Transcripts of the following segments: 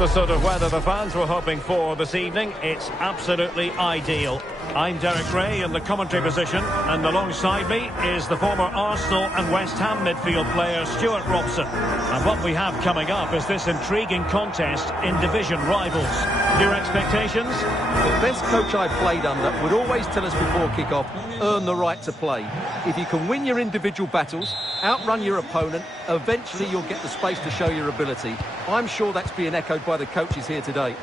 the sort of weather the fans were hoping for this evening. It's absolutely ideal. I'm Derek Ray in the commentary position, and alongside me is the former Arsenal and West Ham midfield player Stuart Robson. And what we have coming up is this intriguing contest in division rivals. Your expectations? The best coach I played under would always tell us before kick-off, earn the right to play. If you can win your individual battles, outrun your opponent, eventually you'll get the space to show your ability. I'm sure that's being echoed by the coaches here today.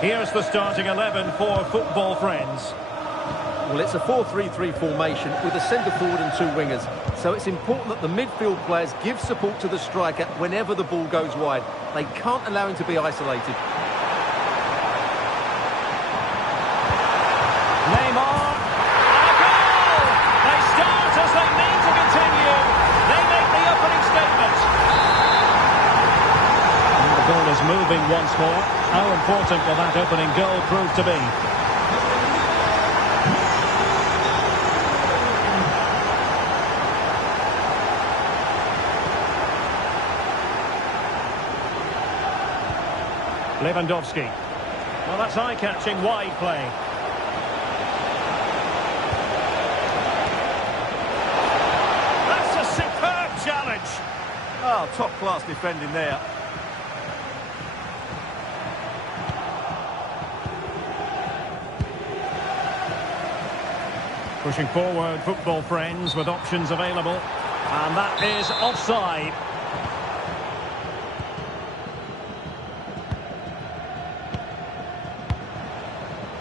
Here's the starting 11 for Football Friends. Well, it's a 4-3-3 formation with a centre forward and two wingers. So it's important that the midfield players give support to the striker whenever the ball goes wide. They can't allow him to be isolated. Neymar. And a goal! They start as they mean to continue. They make the opening statement. And the ball is moving once more. How important will that opening goal prove to be? Lewandowski. Well, that's eye-catching wide play. That's a superb challenge. Oh, top-class defending there. Pushing forward, Football Friends with options available. And that is offside.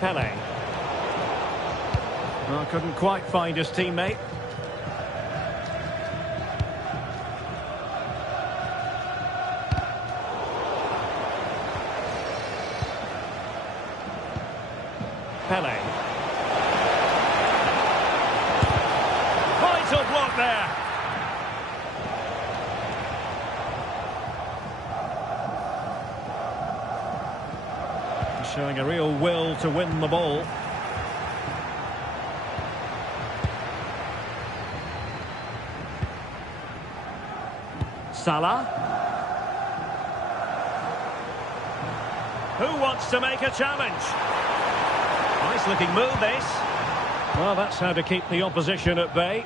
Pele. Well, couldn't quite find his teammate. Pele. Vital block there. Showing a real will to win the ball. Salah. Who wants to make a challenge? Nice looking move this. Well, that's how to keep the opposition at bay.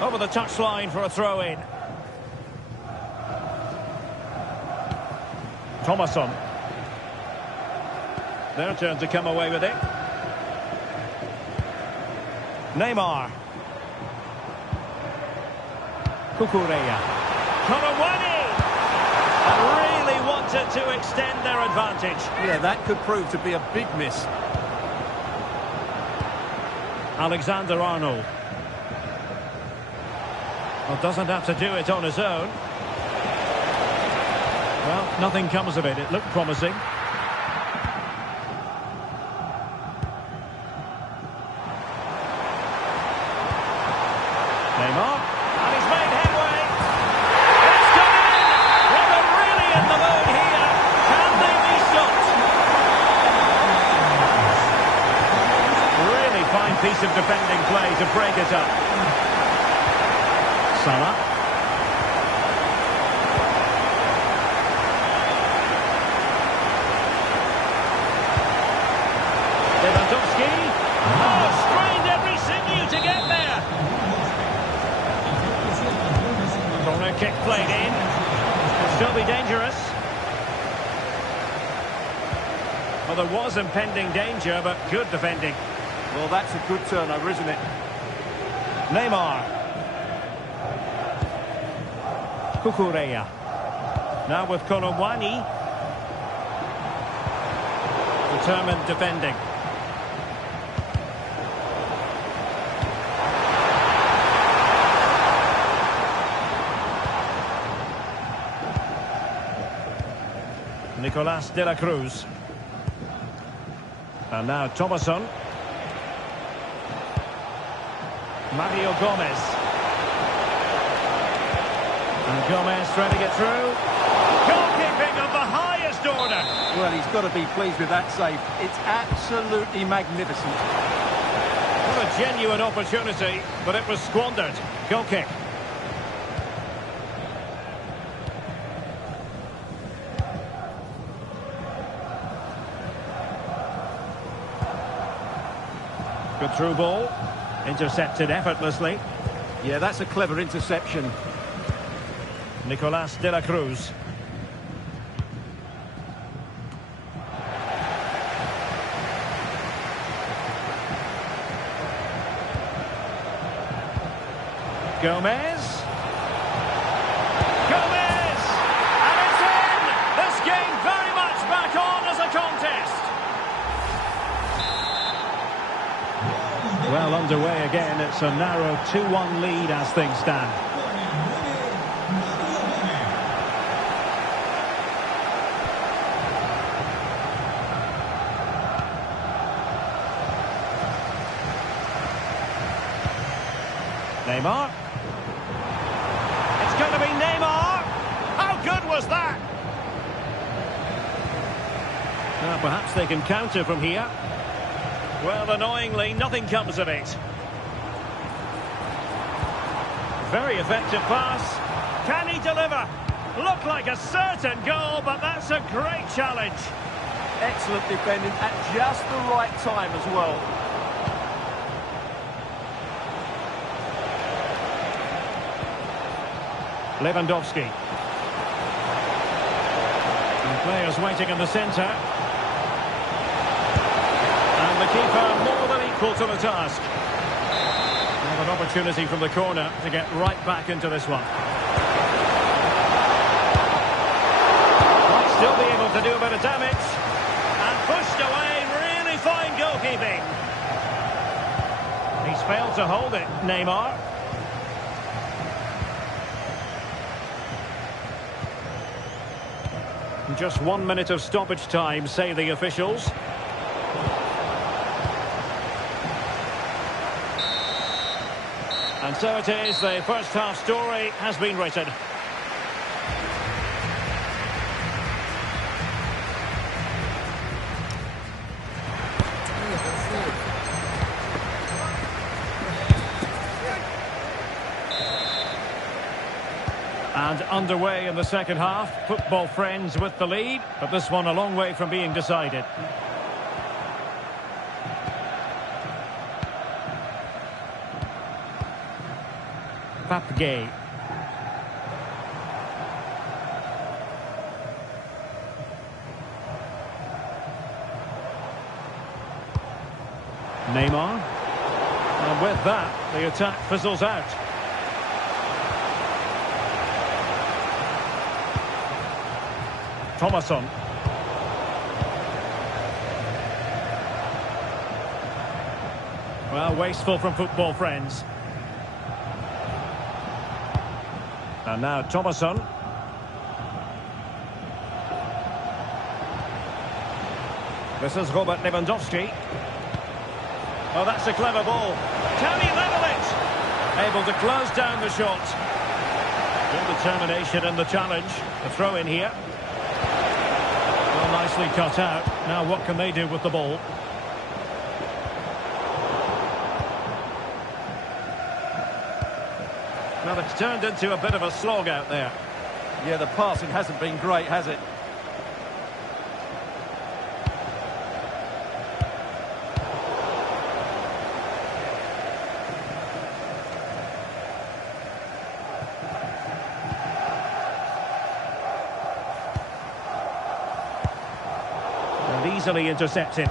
Over the touchline for a throw-in. Thomasson. Their turn to come away with it. Neymar. Cucurella. Colomwani! Really wanted to extend their advantage. Yeah, that could prove to be a big miss. Alexander-Arnold. Well, doesn't have to do it on his own. Well, nothing comes of it. It looked promising. Neymar. And he's made headway. It's gone in! Well, they're really in the mood here. Can they be stopped? Really fine piece of defending play to break it up. Salah. Lewandowski. Oh, strained every sinew to get there. Corner kick played in. Could still be dangerous. Well, there was impending danger, but good defending. Well, that's a good turnover, isn't it? Neymar. Cucurella. Now with Colomwani. Determined defending. Nicolas de la Cruz. And now Thomasson. Mario Gomez. And Gomez trying to get through. Goalkeeping of the highest order. Well, he's got to be pleased with that save. It's absolutely magnificent. What a A genuine opportunity, but it was squandered. Goal kick. Good through ball. Intercepted effortlessly. Yeah, that's a clever interception. Nicolas de la Cruz. Gomez. Gomez! And it's in! This game very much back on as a contest. Well underway again. It's a narrow 2-1 lead as things stand. Neymar. It's going to be Neymar. How good was that? Now perhaps they can counter from here. Well, annoyingly, nothing comes of it. Very effective pass. Can he deliver? Looked like a certain goal, but that's a great challenge. Excellent defending at just the right time as well. Lewandowski. And players waiting in the centre. And the keeper more than equal to the task. They have an opportunity from the corner to get right back into this one. Might still be able to do a bit of damage. And pushed away, really fine goalkeeping. He's failed to hold it, Neymar. Just 1 minute of stoppage time, say the officials. And so it is, the first half story has been written. And underway in the second half, football friends with the lead, but this one a long way from being decided. Papgay. Neymar. And with that, the attack fizzles out. Thomasson. Well, wasteful from football friends. And now Thomasson. This is Robert Lewandowski. Oh, that's a clever ball. Can he level it? Able to close down the shot. Good determination in the challenge. The throw in here. Well, nicely cut out. Now what can they do with the ball? Well, it's turned into a bit of a slog out there. Yeah, the passing hasn't been great, has it? And easily intercepted.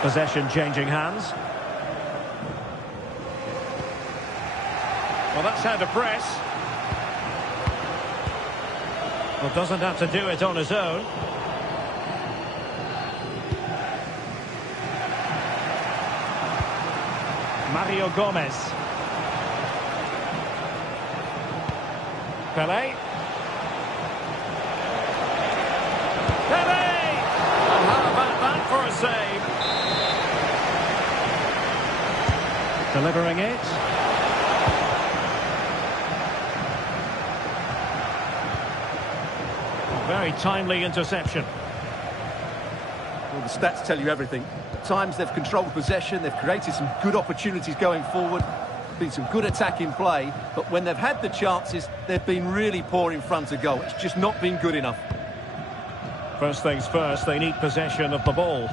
Possession changing hands. Well, that's how to press. Well, doesn't have to do it on his own. Mario Gomez. Pelé. Pelé! Well, how about that for a save? Delivering it. Very timely interception. Well, the stats tell you everything. At times they've controlled possession, they've created some good opportunities going forward, been some good attack in play, but when they've had the chances, they've been really poor in front of goal. It's just not been good enough. First things first, they need possession of the ball.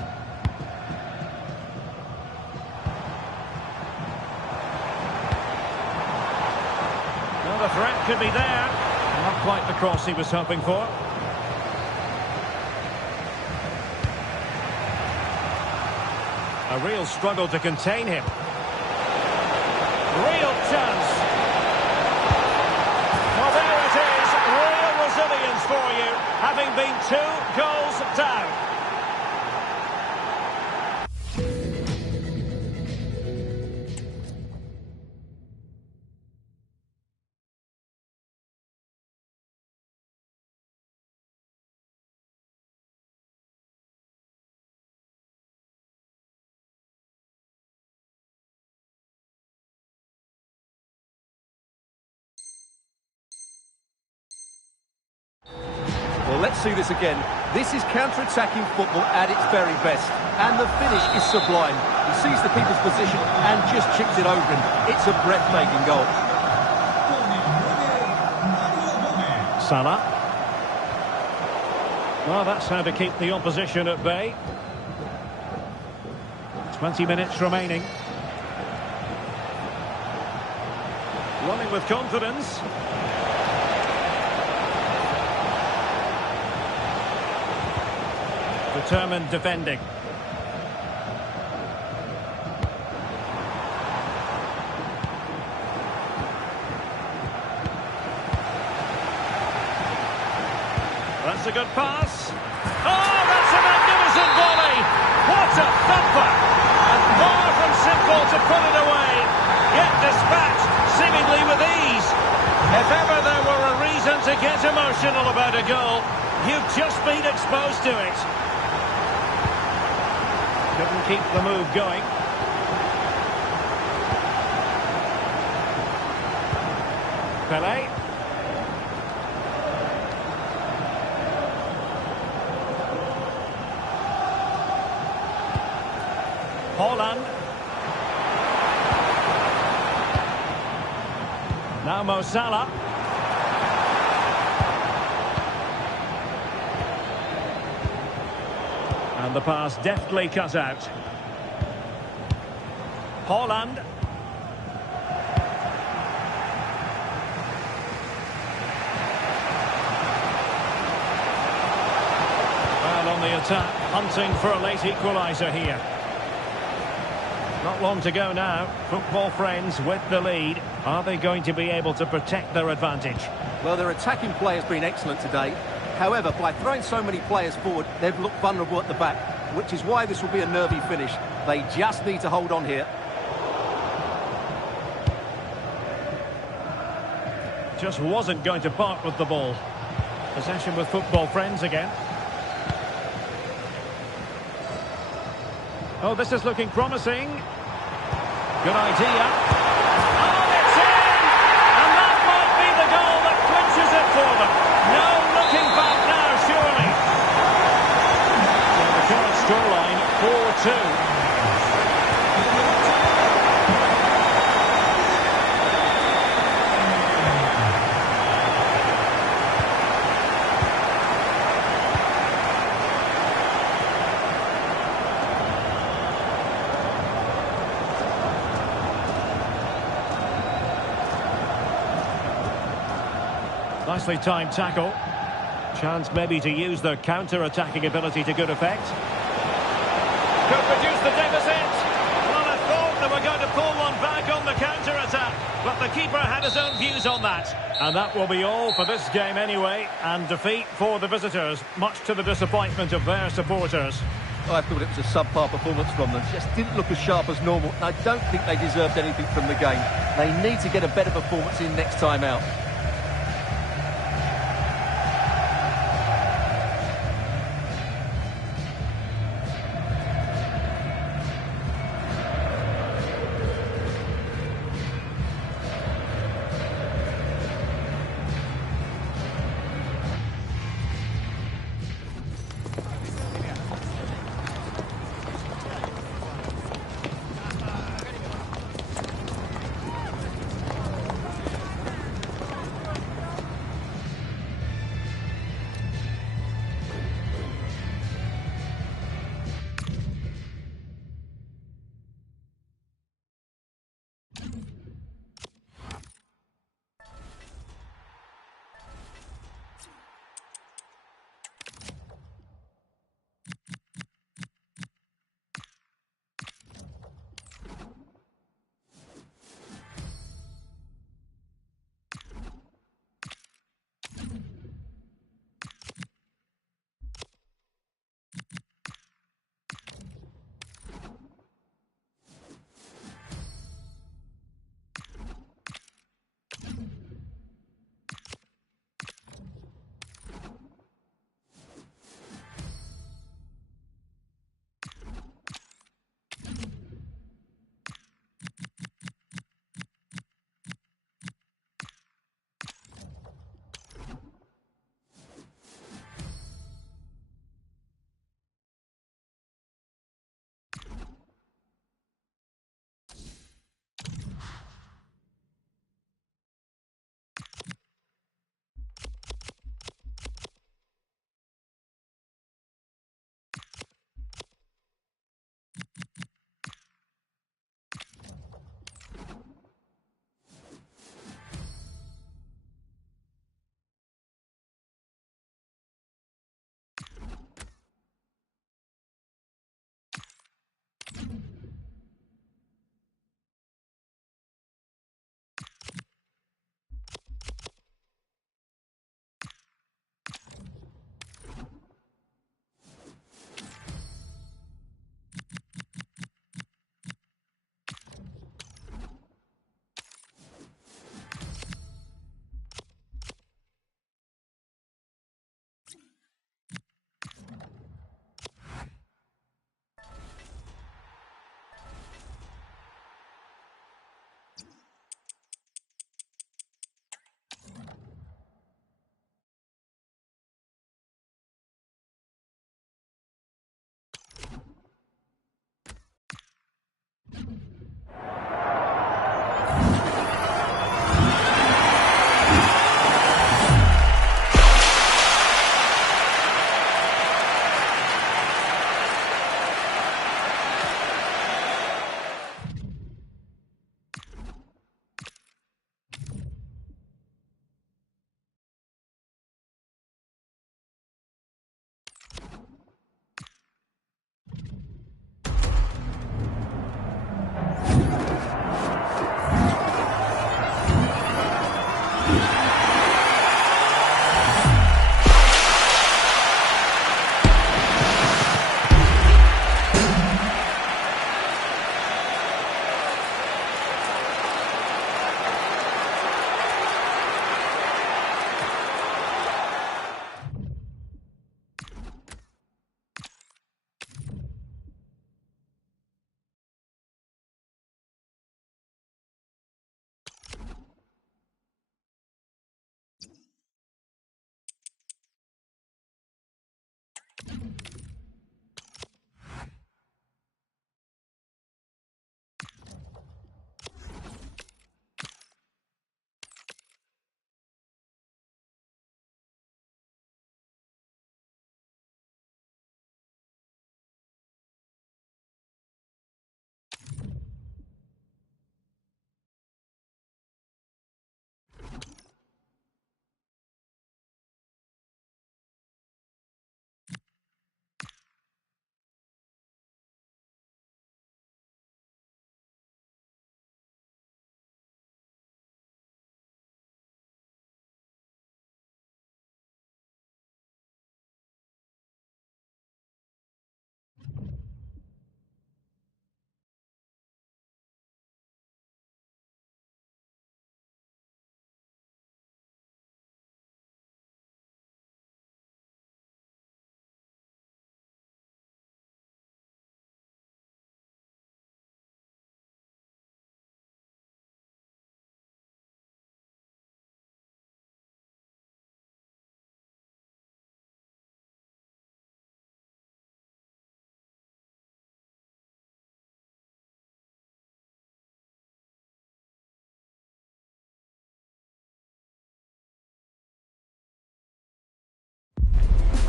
Well, the threat could be there. Not quite the cross he was hoping for. A real struggle to contain him. Real chance. Well, there it is. Real resilience for you, having been 2 goals down. Well, let's see this again. This is counter-attacking football at its very best. And the finish is sublime. He sees the people's position and just chips it over him. It's a breathtaking goal. Salah. Well, that's how to keep the opposition at bay. 20 minutes remaining. Running with confidence. Determined defending. That's a good pass. Oh, that's a magnificent volley. What a thumper. And far from simple to put it away. Yet dispatched seemingly with ease. If ever there were a reason to get emotional about a goal, you've just been exposed to it. Couldn't keep the move going. Pelé. Holland. Now Mo Salah. And the pass deftly cut out. Holland. Well, on the attack, hunting for a late equaliser here. Not long to go now. Football friends with the lead. Are they going to be able to protect their advantage? Well, their attacking play has been excellent today. However, by throwing so many players forward, they've looked vulnerable at the back, which is why this will be a nervy finish. They just need to hold on here. Just wasn't going to part with the ball. Possession with football friends again. Oh, this is looking promising. Good idea. Oh, it's in! And that might be the goal that clinches it for them. No looking back now, surely. So the current scoreline, 4-2. Nicely timed tackle. Chance maybe to use their counter-attacking ability to good effect. Could reduce the deficit. Well, I thought they were going to pull one back on the counter-attack, but the keeper had his own views on that. And that will be all for this game anyway, and defeat for the visitors, much to the disappointment of their supporters. I thought it was a subpar performance from them. Just didn't look as sharp as normal. I don't think they deserved anything from the game. They need to get a better performance in next time out.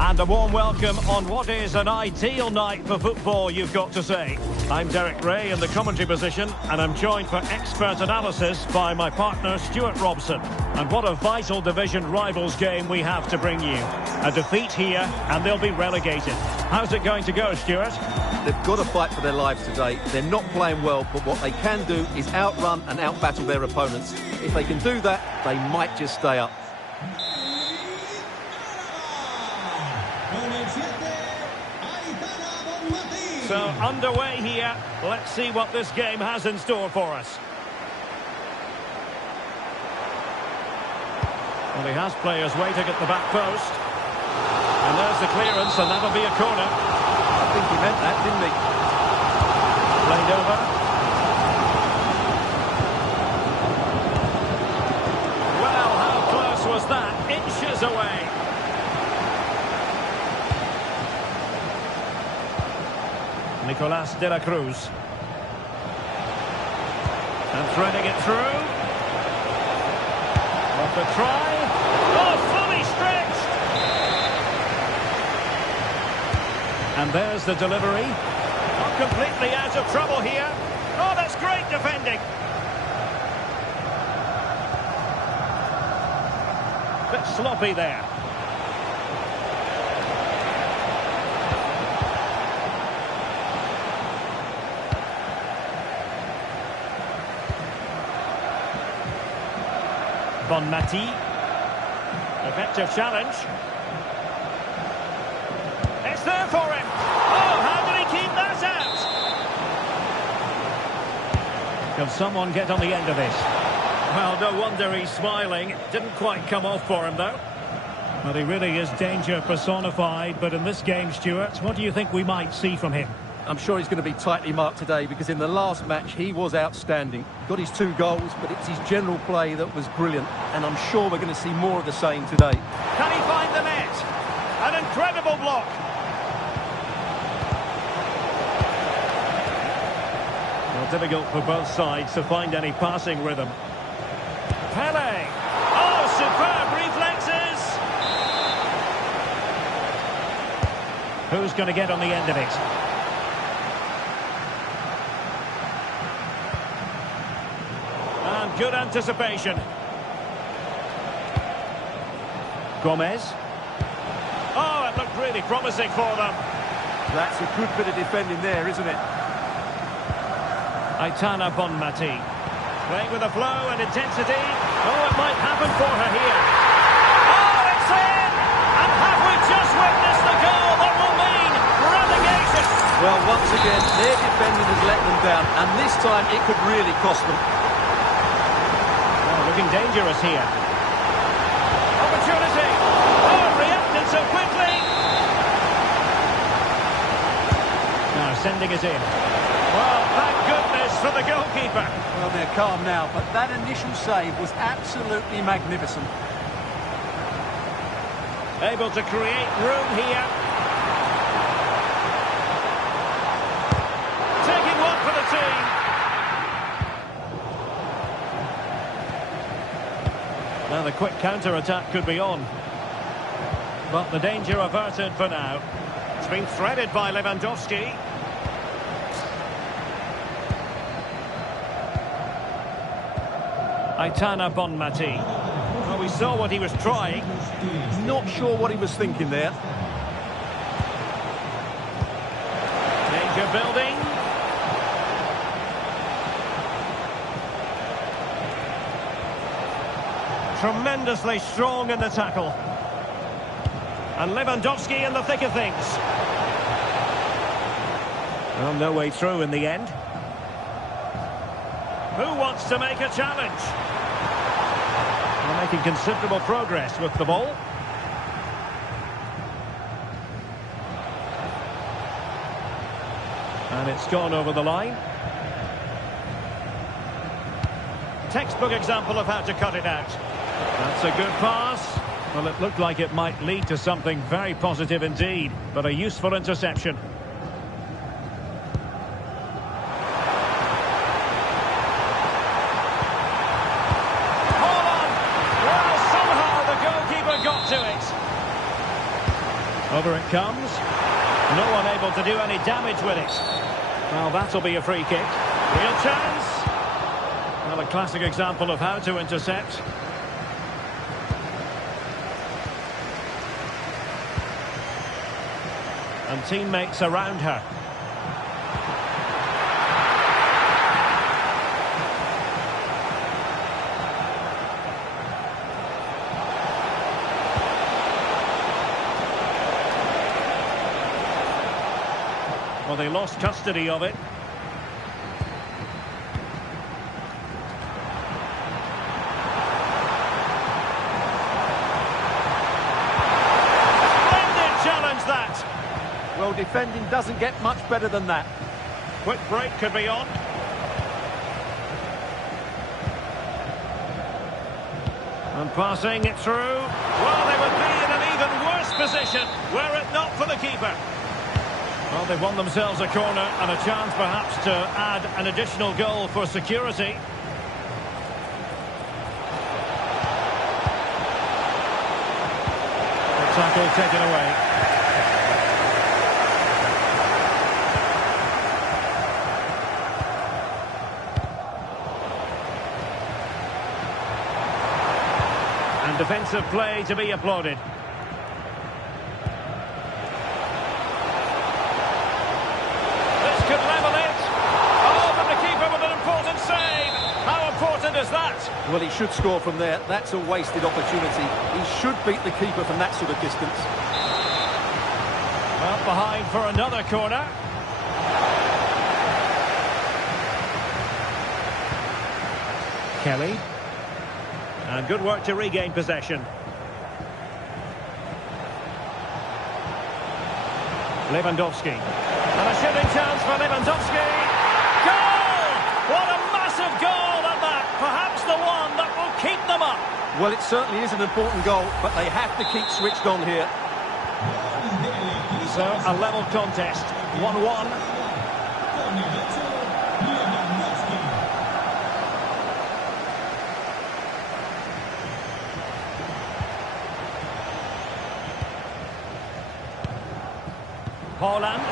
And a warm welcome on what is an ideal night for football, you've got to say. I'm Derek Ray in the commentary position, and I'm joined for expert analysis by my partner Stuart Robson. And what a vital division rivals game we have to bring you. A defeat here, and they'll be relegated. How's it going to go, Stuart? They've got to fight for their lives today. They're not playing well, but what they can do is outrun and outbattle their opponents. If they can do that, they might just stay up. So, underway here. Let's see what this game has in store for us. Well, he has players waiting at the back post. And there's the clearance, and that'll be a corner. I think he meant that, didn't he? Played over. Well, how close was that? Inches away. Nicolas de la Cruz. And threading it through. Off the try. Oh, fully stretched! And there's the delivery. Not completely out of trouble here. Oh, that's great defending. Bit sloppy there. Bonmati. Effective challenge. It's there for him. Oh, how did he keep that out? Can someone get on the end of this? Well, no wonder he's smiling. It didn't quite come off for him, though. Well, he really is danger personified, but in this game, Stuart, what do you think we might see from him? I'm sure he's going to be tightly marked today because in the last match he was outstanding. Got his 2 goals, but it's his general play that was brilliant. And I'm sure we're going to see more of the same today. Can he find the net? An incredible block. Well, difficult for both sides to find any passing rhythm. Pele. Oh, superb reflexes. Who's going to get on the end of it? Good anticipation. Gomez. Oh, it looked really promising for them. That's a good bit of defending there, isn't it? Aitana Bonmati. Playing with a flow and intensity. Oh, it might happen for her here. Oh, it's in! And have we just witnessed the goal that will mean relegation? Well, once again, their defending has let them down. And this time it could really cost them. Looking dangerous here. Opportunity. Oh, reacted so quickly. Now sending it in. Well, thank goodness for the goalkeeper. Well, they're calm now, but that initial save was absolutely magnificent. Able to create room here. Taking one for the team. Now the quick counter-attack could be on. But the danger averted for now. It's been threaded by Lewandowski. Aitana Bonmati. Well, we saw what he was trying. Not sure what he was thinking there. Danger building. Tremendously strong in the tackle. And Lewandowski in the thick of things. Well, no way through in the end. Who wants to make a challenge? They're making considerable progress with the ball. And it's gone over the line. Textbook example of how to cut it out. That's a good pass. Well, it looked like it might lead to something very positive indeed, but a useful interception. Hold on! Well, somehow the goalkeeper got to it. Over it comes. No one able to do any damage with it. Well, that'll be a free kick. Real chance. Well, a classic example of how to intercept. And teammates around her. Well, they lost custody of it. Splendid challenge, that. Well, defending doesn't get much better than that. Quick break could be on. And passing it through. Well, they would be in an even worse position were it not for the keeper. Well, they've won themselves a corner and a chance perhaps to add an additional goal for security. The tackle taken away. And defensive play to be applauded. Could level it. Oh, but the keeper with an important save. How important is that? Well, he should score from there. That's a wasted opportunity. He should beat the keeper from that sort of distance. Well, behind for another corner. Kelly. And good work to regain possession. Lewandowski. And a shooting chance for Lewandowski. Goal! What a massive goal at that. Perhaps the one that will keep them up. Well, it certainly is an important goal, but they have to keep switched on here. So, a level contest. 1-1. Holland.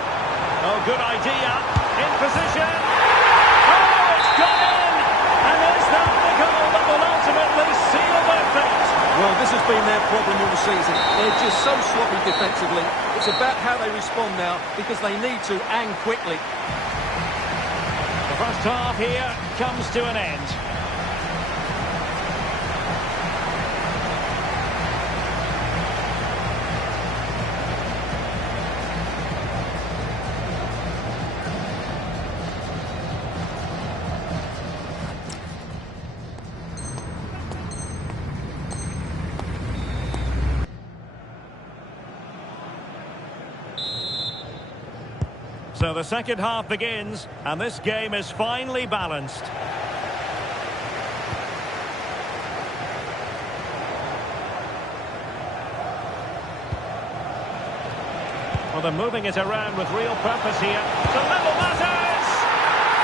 Oh, good idea. In position. Oh, it's gone in! And is that the goal that will ultimately seal their fate? Well, this has been their problem all season. They're just so sloppy defensively. It's about how they respond now, because they need to, and quickly. The first half here comes to an end. So the second half begins, and this game is finely balanced. Well, they're moving it around with real purpose here. To level matters!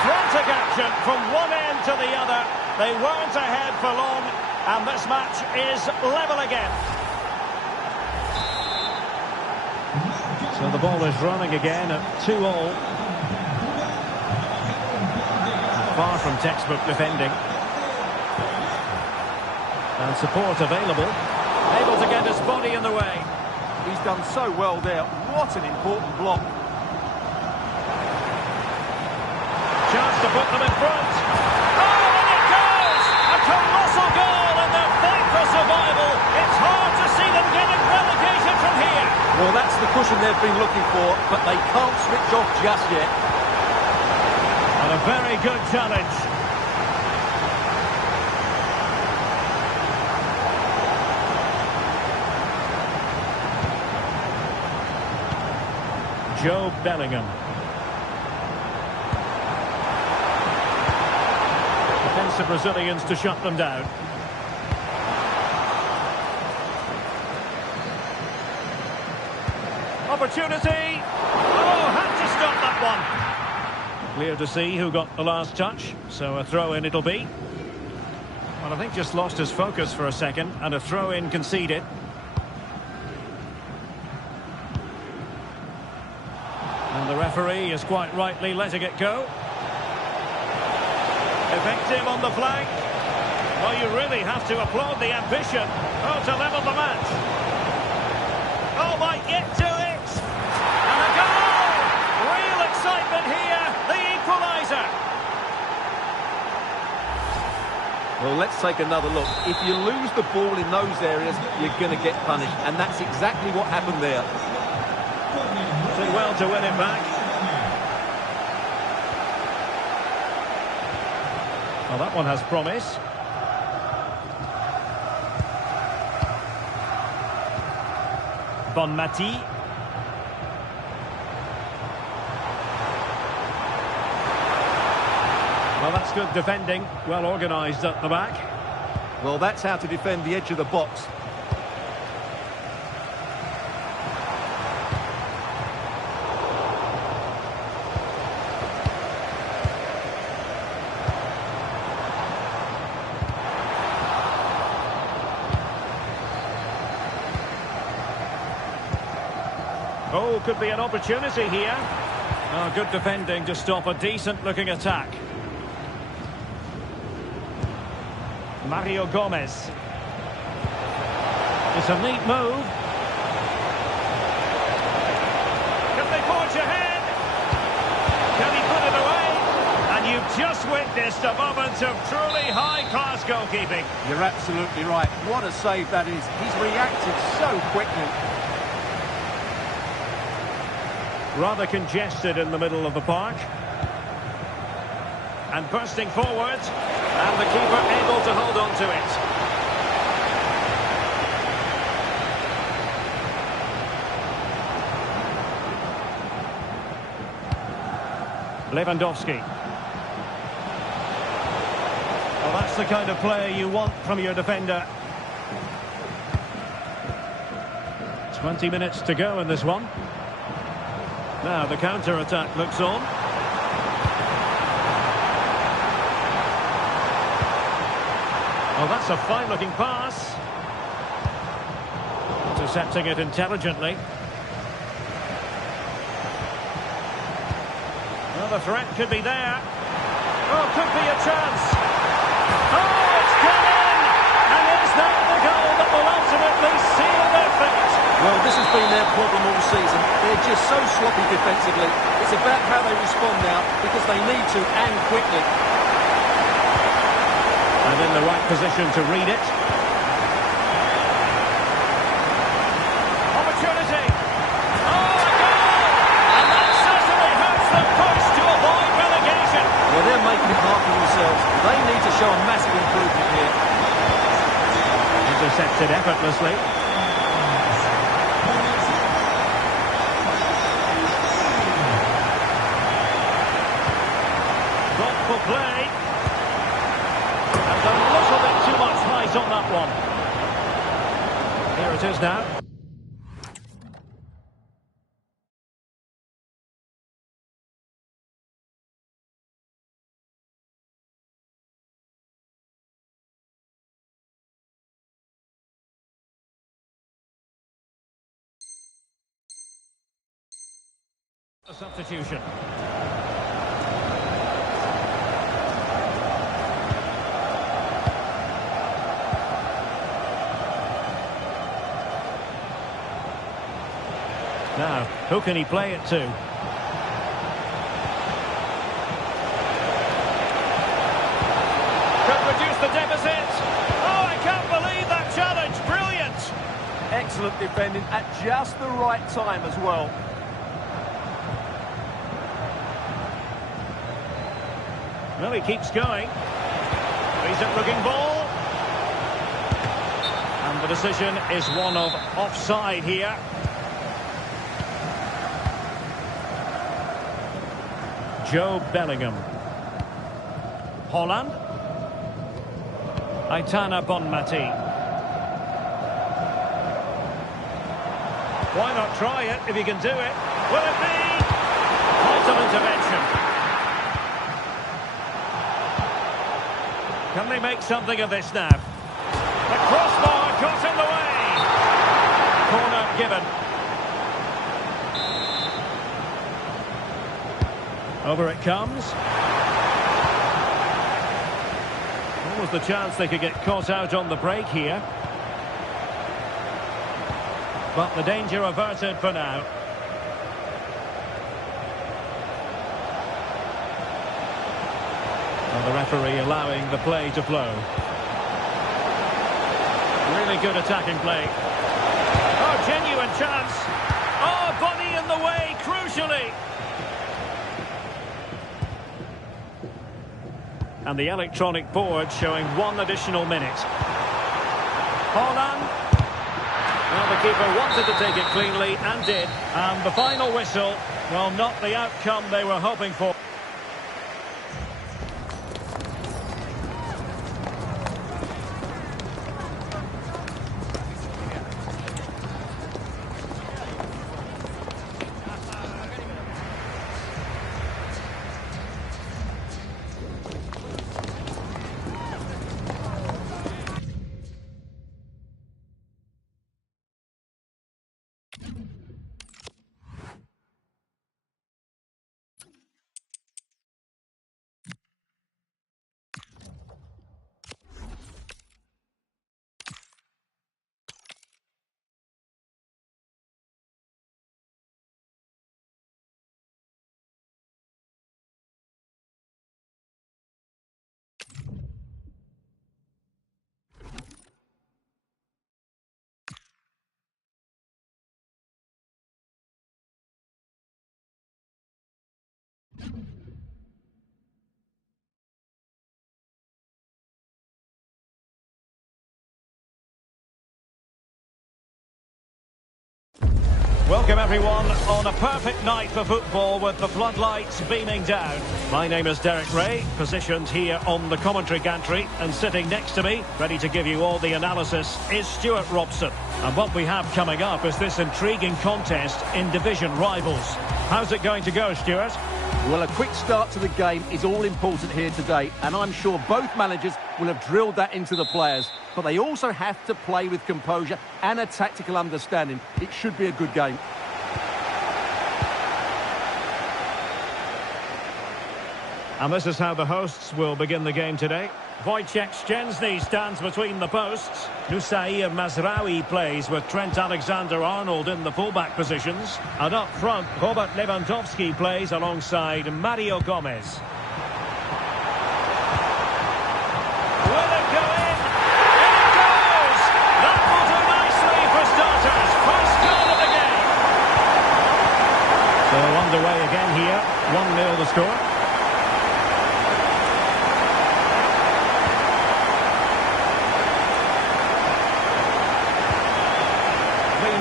Frantic action from one end to the other. They weren't ahead for long, and this match is level again. So the ball is running again at 2-2. Far from textbook defending. And support available. Able to get his body in the way. He's done so well there. What an important block. Chance to put them in front. Oh, and it goes! A colossal goal in their fight for survival. It's hard to see them getting relegated from here. Well, that's the cushion they've been looking for, but they can't switch off just yet. And a very good challenge. Joe Bellingham. Defensive Brazilians to shut them down. Opportunity. Oh, had to stop that one. Clear to see who got the last touch, so a throw-in it'll be. Well, I think just lost his focus for a second, and a throw-in conceded. the referee is quite rightly letting it go. Effective on the flank. Well, you really have to applaud the ambition. Oh, to level the match. Oh, might get to it. And a goal! Real excitement here. The equaliser. Well, let's take another look. If you lose the ball in those areas, you're going to get punished. And that's exactly what happened there. Did well to win it back. Well, that one has promise. Bonmati. Well, that's good defending. Well organised at the back. Well, that's how to defend the edge of the box. Oh, could be an opportunity here. Oh, good defending to stop a decent-looking attack. Mario Gomez. It's a neat move. Can they forge ahead? Can he put it away? And you've just witnessed a moment of truly high-class goalkeeping. You're absolutely right. What a save that is. He's reacted so quickly. Rather congested in the middle of the park. And bursting forward. And the keeper able to hold on to it. Lewandowski. Well, that's the kind of player you want from your defender. 20 minutes to go in this one. Now the counter-attack looks on. Oh, that's a fine-looking pass. Intercepting it intelligently. Well, the threat could be there. Oh, could be a chance. Oh, it's come in! And is that the goal that will ultimately seal their fate? Well, this has been their problem all season. They're just so sloppy defensively. It's about how they respond now, because they need to, and quickly. And in the right position to read it. Opportunity. Oh, a goal! And that certainly hurts them push to avoid relegation. Well, they're making it hard for themselves. They need to show a massive improvement here. Intercepted effortlessly. Thoughtful play. And a little bit too much height on that one. Here it is now. A substitution. Now, who can he play it to? Could reduce the deficit. Oh, I can't believe that challenge. Brilliant. Excellent defending at just the right time as well. Well, he keeps going. Decent-looking ball. And the decision is one of offside here. Joe Bellingham. Holland. Aitana Bonmati. Why not try it if you can do it? Will it be? Vital intervention. Can they make something of this now? The crossbar got in the way. Corner given. Over it comes. What was the chance they could get caught out on the break here? But the danger averted for now. Well, the referee allowing the play to flow. Really good attacking play. Oh, genuine chance. Oh, body in the way, crucially. And the electronic board showing 1 additional minute. Holland. Well, the keeper wanted to take it cleanly and did. And the final whistle, well, not the outcome they were hoping for. Welcome everyone on a perfect night for football with the floodlights beaming down. My name is Derek Ray, positioned here on the commentary gantry, and sitting next to me, ready to give you all the analysis, is Stuart Robson. And what we have coming up is this intriguing contest in division rivals. How's it going to go, Stuart? Well, a quick start to the game is all important here today, and I'm sure both managers will have drilled that into the players. But they also have to play with composure and a tactical understanding. It should be a good game. And this is how the hosts will begin the game today. Wojciech Szczęsny stands between the posts. Nusair Mazraoui plays with Trent Alexander-Arnold in the fullback positions. And up front, Robert Lewandowski plays alongside Mario Gomez. Will it go in? In it goes! That will do nicely for starters. First goal of the game. So underway again here. 1-0 the score.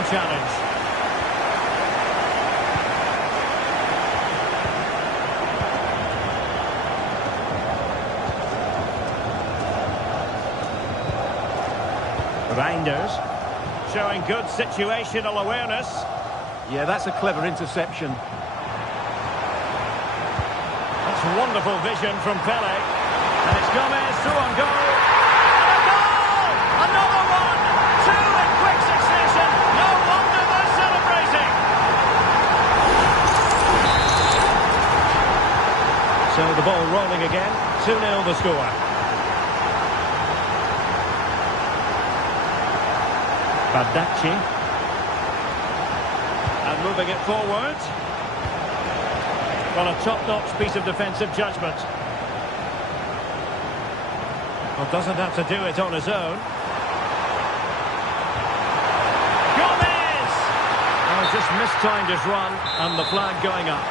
Challenge. Reinders showing good situational awareness. Yeah, that's a clever interception. That's wonderful vision from Pele. And it's Gomez through on goal. And a goal! Another one! Two in quick succession. No wonder they're celebrating. So the ball rolling again. 2-0 the score. Bardacci. And moving it forward. Well, a top-notch piece of defensive judgment. Well, doesn't have to do it on his own. Gomez! Oh, just mistimed his run, and the flag going up.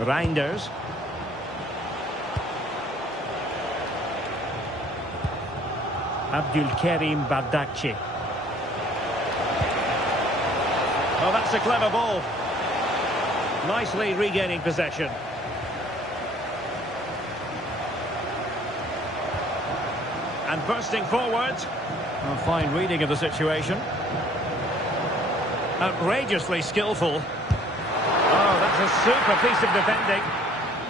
Reinders. Abdulkarim Bardacci. Oh, that's a clever ball. Nicely regaining possession. And bursting forward. A fine reading of the situation. Outrageously skillful. Oh, that's a super piece of defending.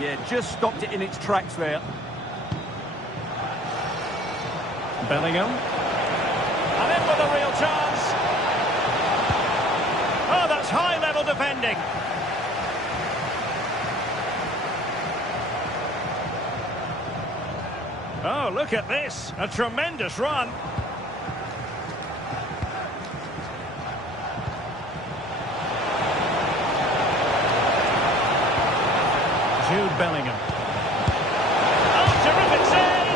Yeah, just stopped it in its tracks there. Bellingham. And in with a real chance. Oh, that's high-level defending. Oh, look at this. A tremendous run. Jude Bellingham. Oh, terrific save!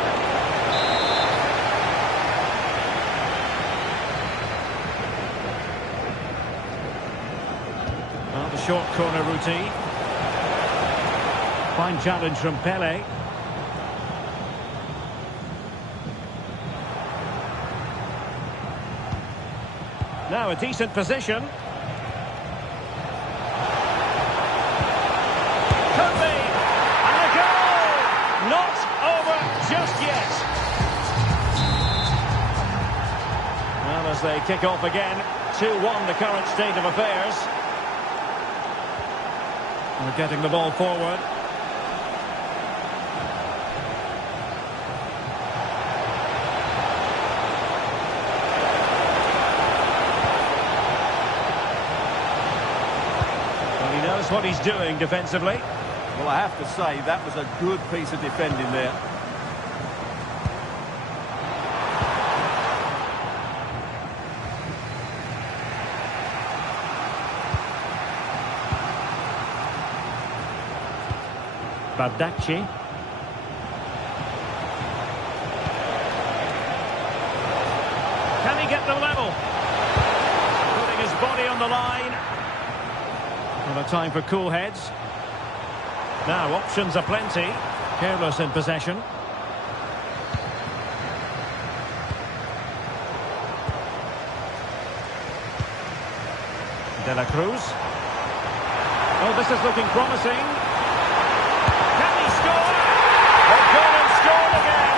Well, the short corner routine. Fine challenge from Pele. Now a decent position. Could be. And a goal! Not over just yet. Well, as they kick off again, 2-1 the current state of affairs. We're getting the ball forward. What he's doing defensively. Well, I have to say, that was a good piece of defending there. Bardacci. Can he get them level? Putting his body on the line. Not a time for cool heads. Now options are plenty. Careless in possession. De la Cruz. Oh, this is looking promising. Can he score? They've gone and scored again.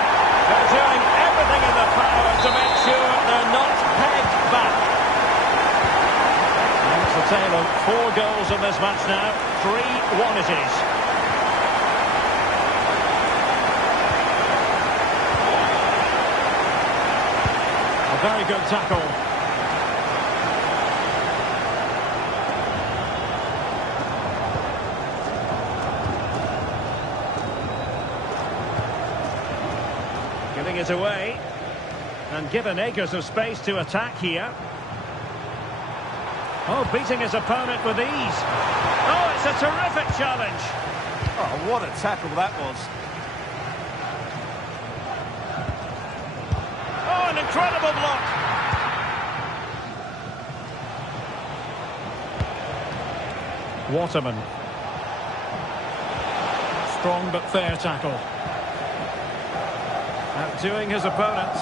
They're doing everything in their power to make sure they're not pegged back. It's a tale of 4 goals in this match now. 3-1 it is. A very good tackle. Giving it away. And given acres of space to attack here. Oh, beating his opponent with ease. Oh, it's a terrific challenge. Oh, what a tackle that was. Oh, an incredible block. Waterman. Strong but fair tackle. Outdoing his opponent.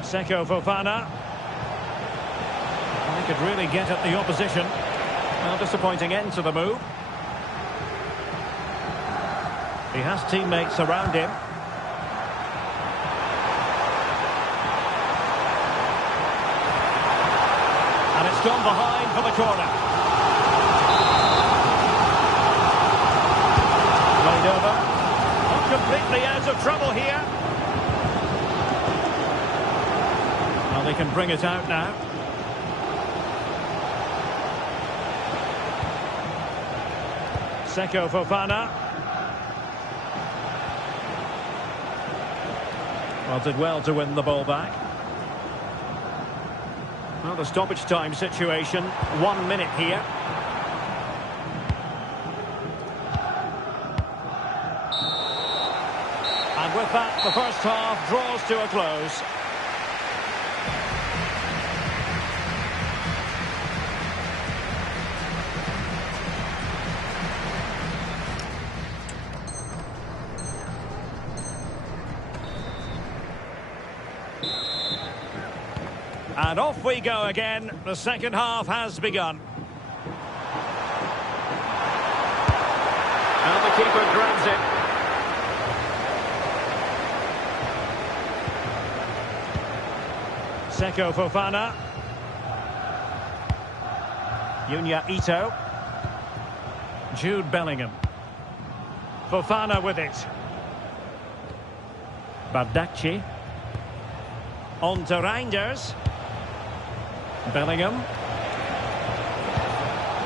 Seko Fofana. He could really get at the opposition. Well, disappointing end to the move. He has teammates around him. And it's gone behind for the corner. Played over. Not completely out of trouble here. They can bring it out now. Seko Fofana. Well, did well to win the ball back. Well, the stoppage time situation. 1 minute here. And with that, the first half draws to a close. And off we go again. The second half has begun. And the keeper grabs it. Seko Fofana. Junya Ito. Jude Bellingham. Fofana with it. Bardacci. On to Reinders. Bellingham.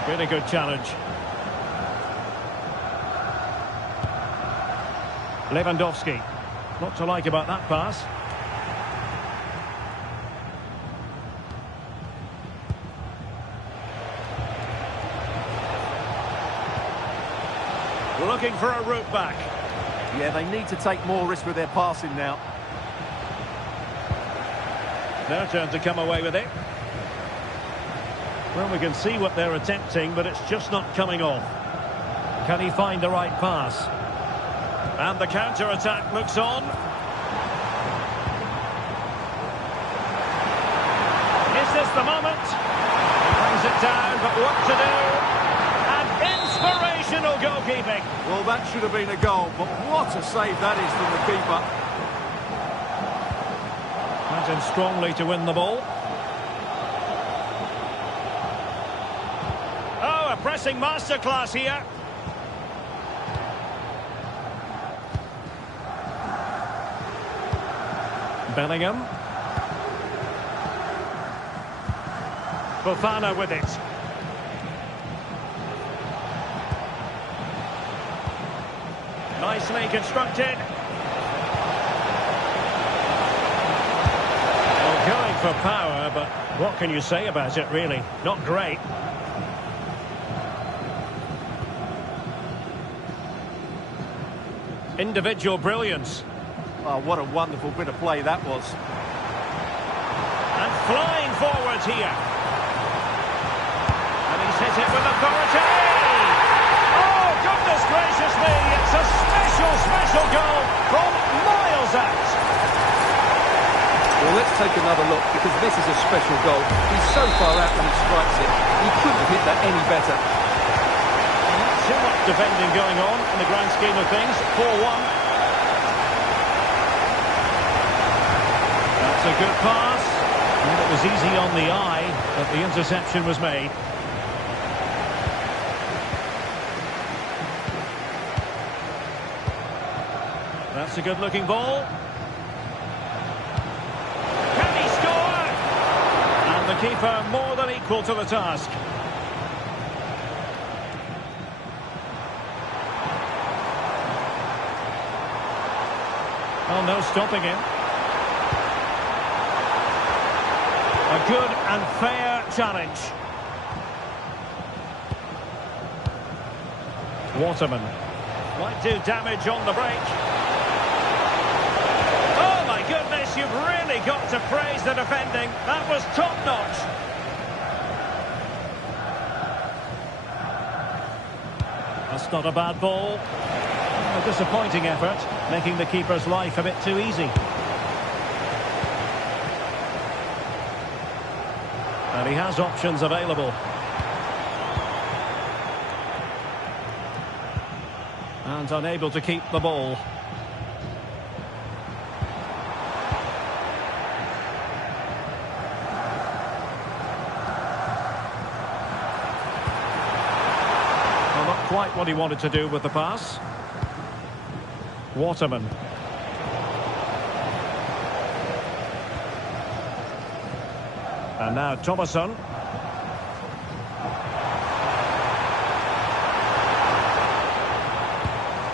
Really good challenge. Lewandowski. Not to like about that pass. Looking for a route back. Yeah, they need to take more risk with their passing now. Their turn to come away with it. Well, we can see what they're attempting, but it's just not coming off. Can he find the right pass? And the counter-attack looks on. Is this the moment? He brings it down, but what to do? And inspirational goalkeeping. Well, that should have been a goal, but what a save that is from the keeper. Went in strongly to win the ball. Oh, a pressing masterclass here. Bellingham. Fofana with it. Nicely constructed. Well, going for power, but what can you say about it, really? Not great. Individual brilliance. Oh, what a wonderful bit of play that was. And flying forwards here. And he's hit it with authority. Oh, goodness gracious me. It's a special goal from miles out. Well, let's take another look, because this is a special goal. He's so far out when he strikes it. He couldn't have hit that any better. Not too much defending going on in the grand scheme of things. 4-1. That's a good pass. And it was easy on the eye, but the interception was made. That's a good-looking ball. Can he score? And the keeper more than equal to the task. Oh, no stopping him. A good and fair challenge. Waterman might do damage on the break. Oh my goodness, you've really got to praise the defending. That was top-notch. That's not a bad ball. A disappointing effort, making the keeper's life a bit too easy. And he has options available. And unable to keep the ball. Well, not quite what he wanted to do with the pass. Waterman. And now Thomasson.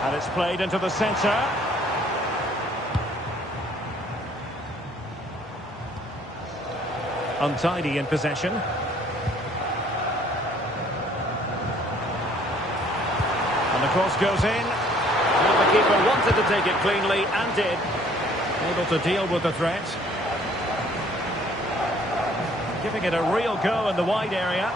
And it's played into the centre. Untidy in possession. And the cross goes in. Well, the keeper wanted to take it cleanly and did. Able to deal with the threat. Giving it a real go in the wide area.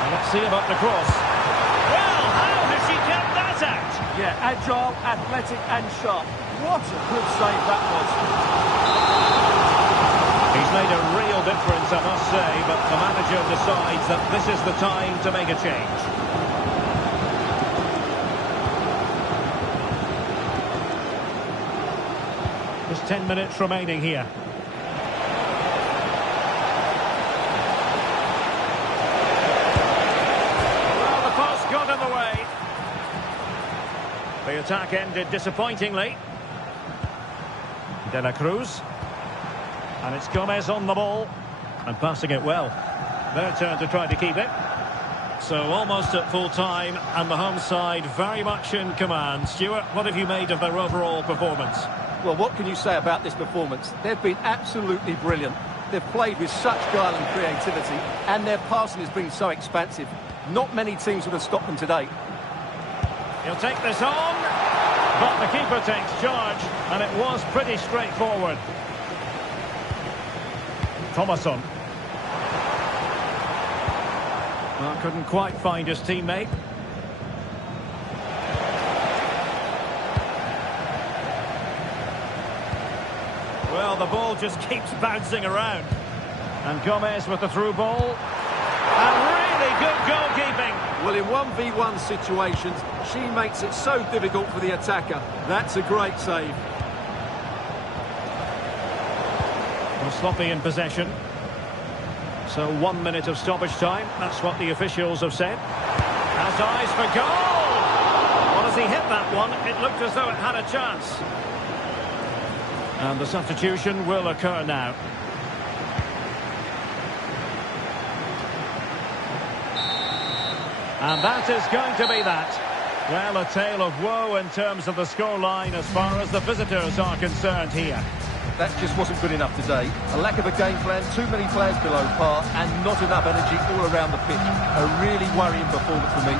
And let's see about the cross. Well, how has she kept that out? Yeah, agile, athletic and sharp. What a good save that was. He's made a real difference, I must say, but the manager decides that this is the time to make a change. Just 10 minutes remaining here. Well, the post got The attack ended disappointingly. De La Cruz. And it's Gomez on the ball. And passing it well. Their turn to try to keep it. So almost at full time, and the home side very much in command. Stuart, what have you made of their overall performance? Well, what can you say about this performance? They've been absolutely brilliant. They've played with such guile and creativity, and their passing has been so expansive. Not many teams would have stopped them today. He'll take this on, but the keeper takes charge, and it was pretty straightforward. Thomasson. Well, couldn't quite find his teammate. Well, the ball just keeps bouncing around. And Gomez with the through ball. And really good goalkeeping. Well, in 1v1 situations, she makes it so difficult for the attacker. That's a great save. Well, sloppy in possession. So 1 minute of stoppage time. That's what the officials have said. Has eyes for goal. Well, as he hit that one, it looked as though it had a chance. And the substitution will occur now. And that is going to be that. Well, a tale of woe in terms of the scoreline as far as the visitors are concerned here. That just wasn't good enough today. A lack of a game plan, too many players below par, and not enough energy all around the pitch. A really worrying performance for me.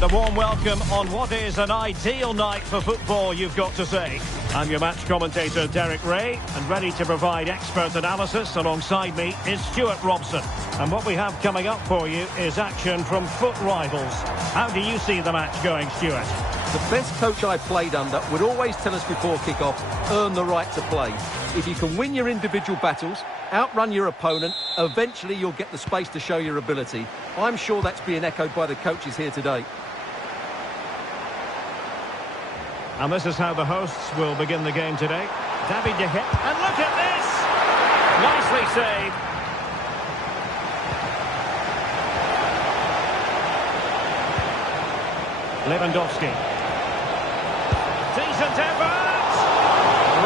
And a warm welcome on what is an ideal night for football, you've got to say. I'm your match commentator, Derek Ray, and ready to provide expert analysis alongside me is Stuart Robson. And what we have coming up for you is action from foot rivals. How do you see the match going, Stuart? The best coach I played under would always tell us before kick-off, earn the right to play. If you can win your individual battles, outrun your opponent, eventually you'll get the space to show your ability. I'm sure that's being echoed by the coaches here today. And this is how the hosts will begin the game today. David De Gea. And look at this! Nicely saved. Lewandowski. Decent effort!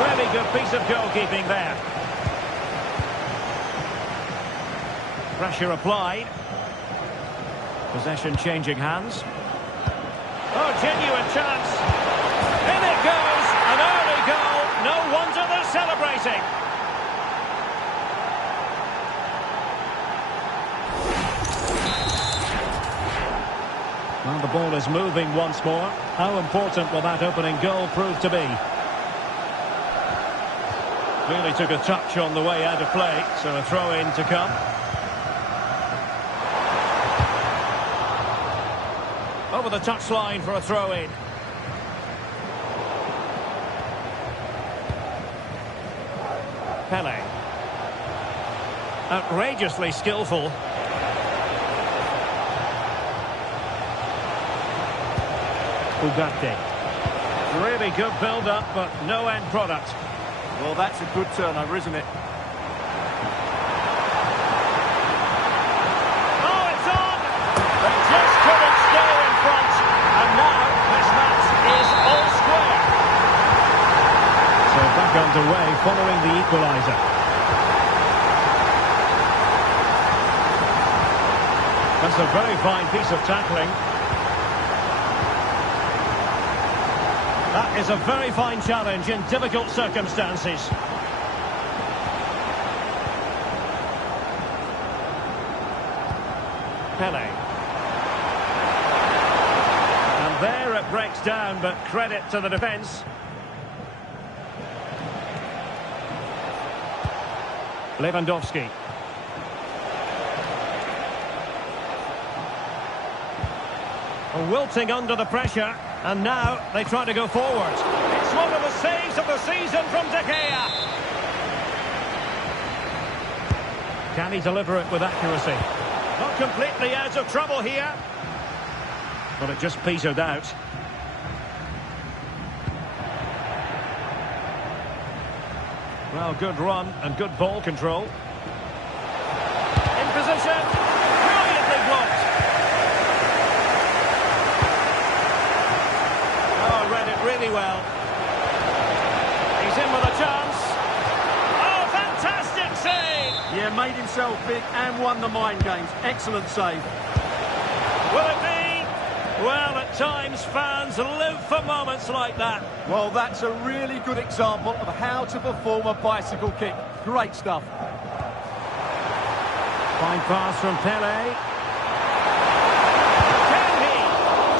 Really good piece of goalkeeping there. Pressure applied. Possession changing hands. Oh, genuine chance. In it goes. An early goal. No wonder they're celebrating. Well, the ball is moving once more. How important will that opening goal prove to be? Really took a touch on the way out of play, so a throw-in to come. Over the touchline for a throw-in. Pele. Outrageously skillful. Ugarte. Really good build-up, but no end product. Well, that's a good turnover, isn't it? Oh, it's on! They just couldn't stay in front. And now this match is all square. So back underway following the equaliser. That's a very fine piece of tackling. That is a very fine challenge in difficult circumstances. Pele. And there it breaks down, but credit to the defence. Lewandowski. Wilting under the pressure. And now they try to go forward. It's one of the saves of the season from De Gea. Can he deliver it with accuracy? Not completely out of trouble here. But it just petered out. Well, good run and good ball control. In position. Brilliantly blocked. Read it really well. He's in with a chance. Oh, fantastic save! Yeah, made himself big and won the mind games. Excellent save. Will it be? Well, at times fans live for moments like that. Well, that's a really good example of how to perform a bicycle kick. Great stuff. Fine pass from Pele.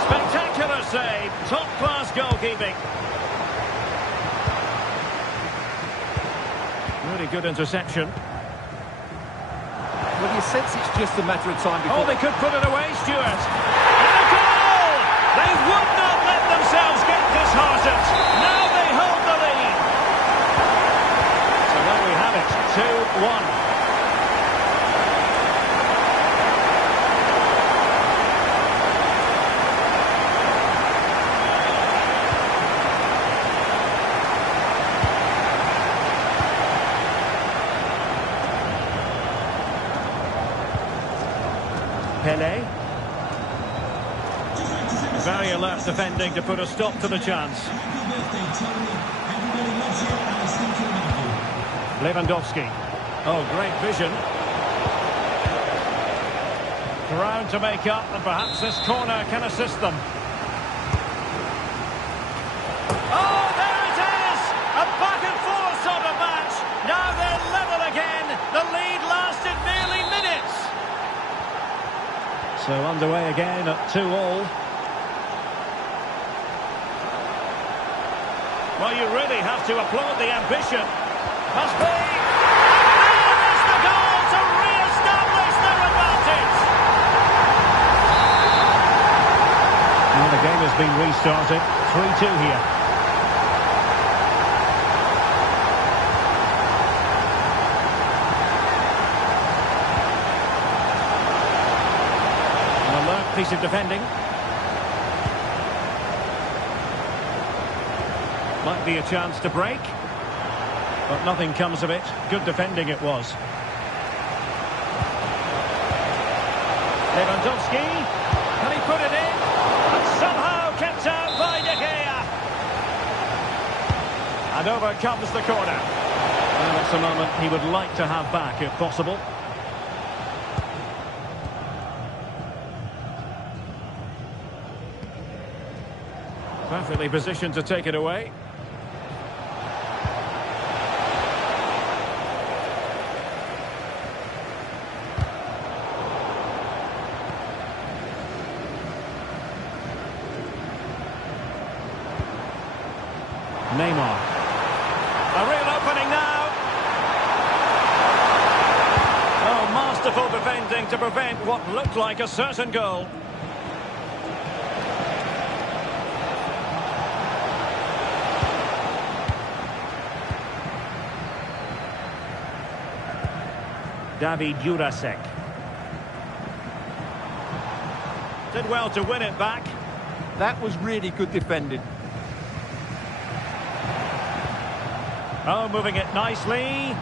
Spectacular save, top-class goalkeeping. Really good interception. Well, you sense it's just a matter of time before... Oh, they could put it away, Stuart. And a goal! They would not let themselves get disheartened. Now they hold the lead. So there we have it, 2-1. Pele. Very alert defending to put a stop to the chance. Lewandowski. Oh, great vision. Ground to make up, and perhaps this corner can assist them. Oh, there it is! A back and forth sort of match. Now they're level again. The lead lasted nearly minutes. So underway again at 2-2. Well, you really have to applaud the ambition. Must be. And there's the goal to re-establish their advantage. Well, the game has been restarted. 3-2 here. An alert piece of defending. Might be a chance to break. But nothing comes of it. Good defending it was. Lewandowski. Can he put it in? And somehow kept out by De Gea. And over comes the corner. And that's a moment he would like to have back if possible. Perfectly positioned to take it away. Neymar. A real opening now. Oh, masterful defending to prevent what looked like a certain goal. David Jurasek. Did well to win it back. That was really good defending. Oh, moving it nicely.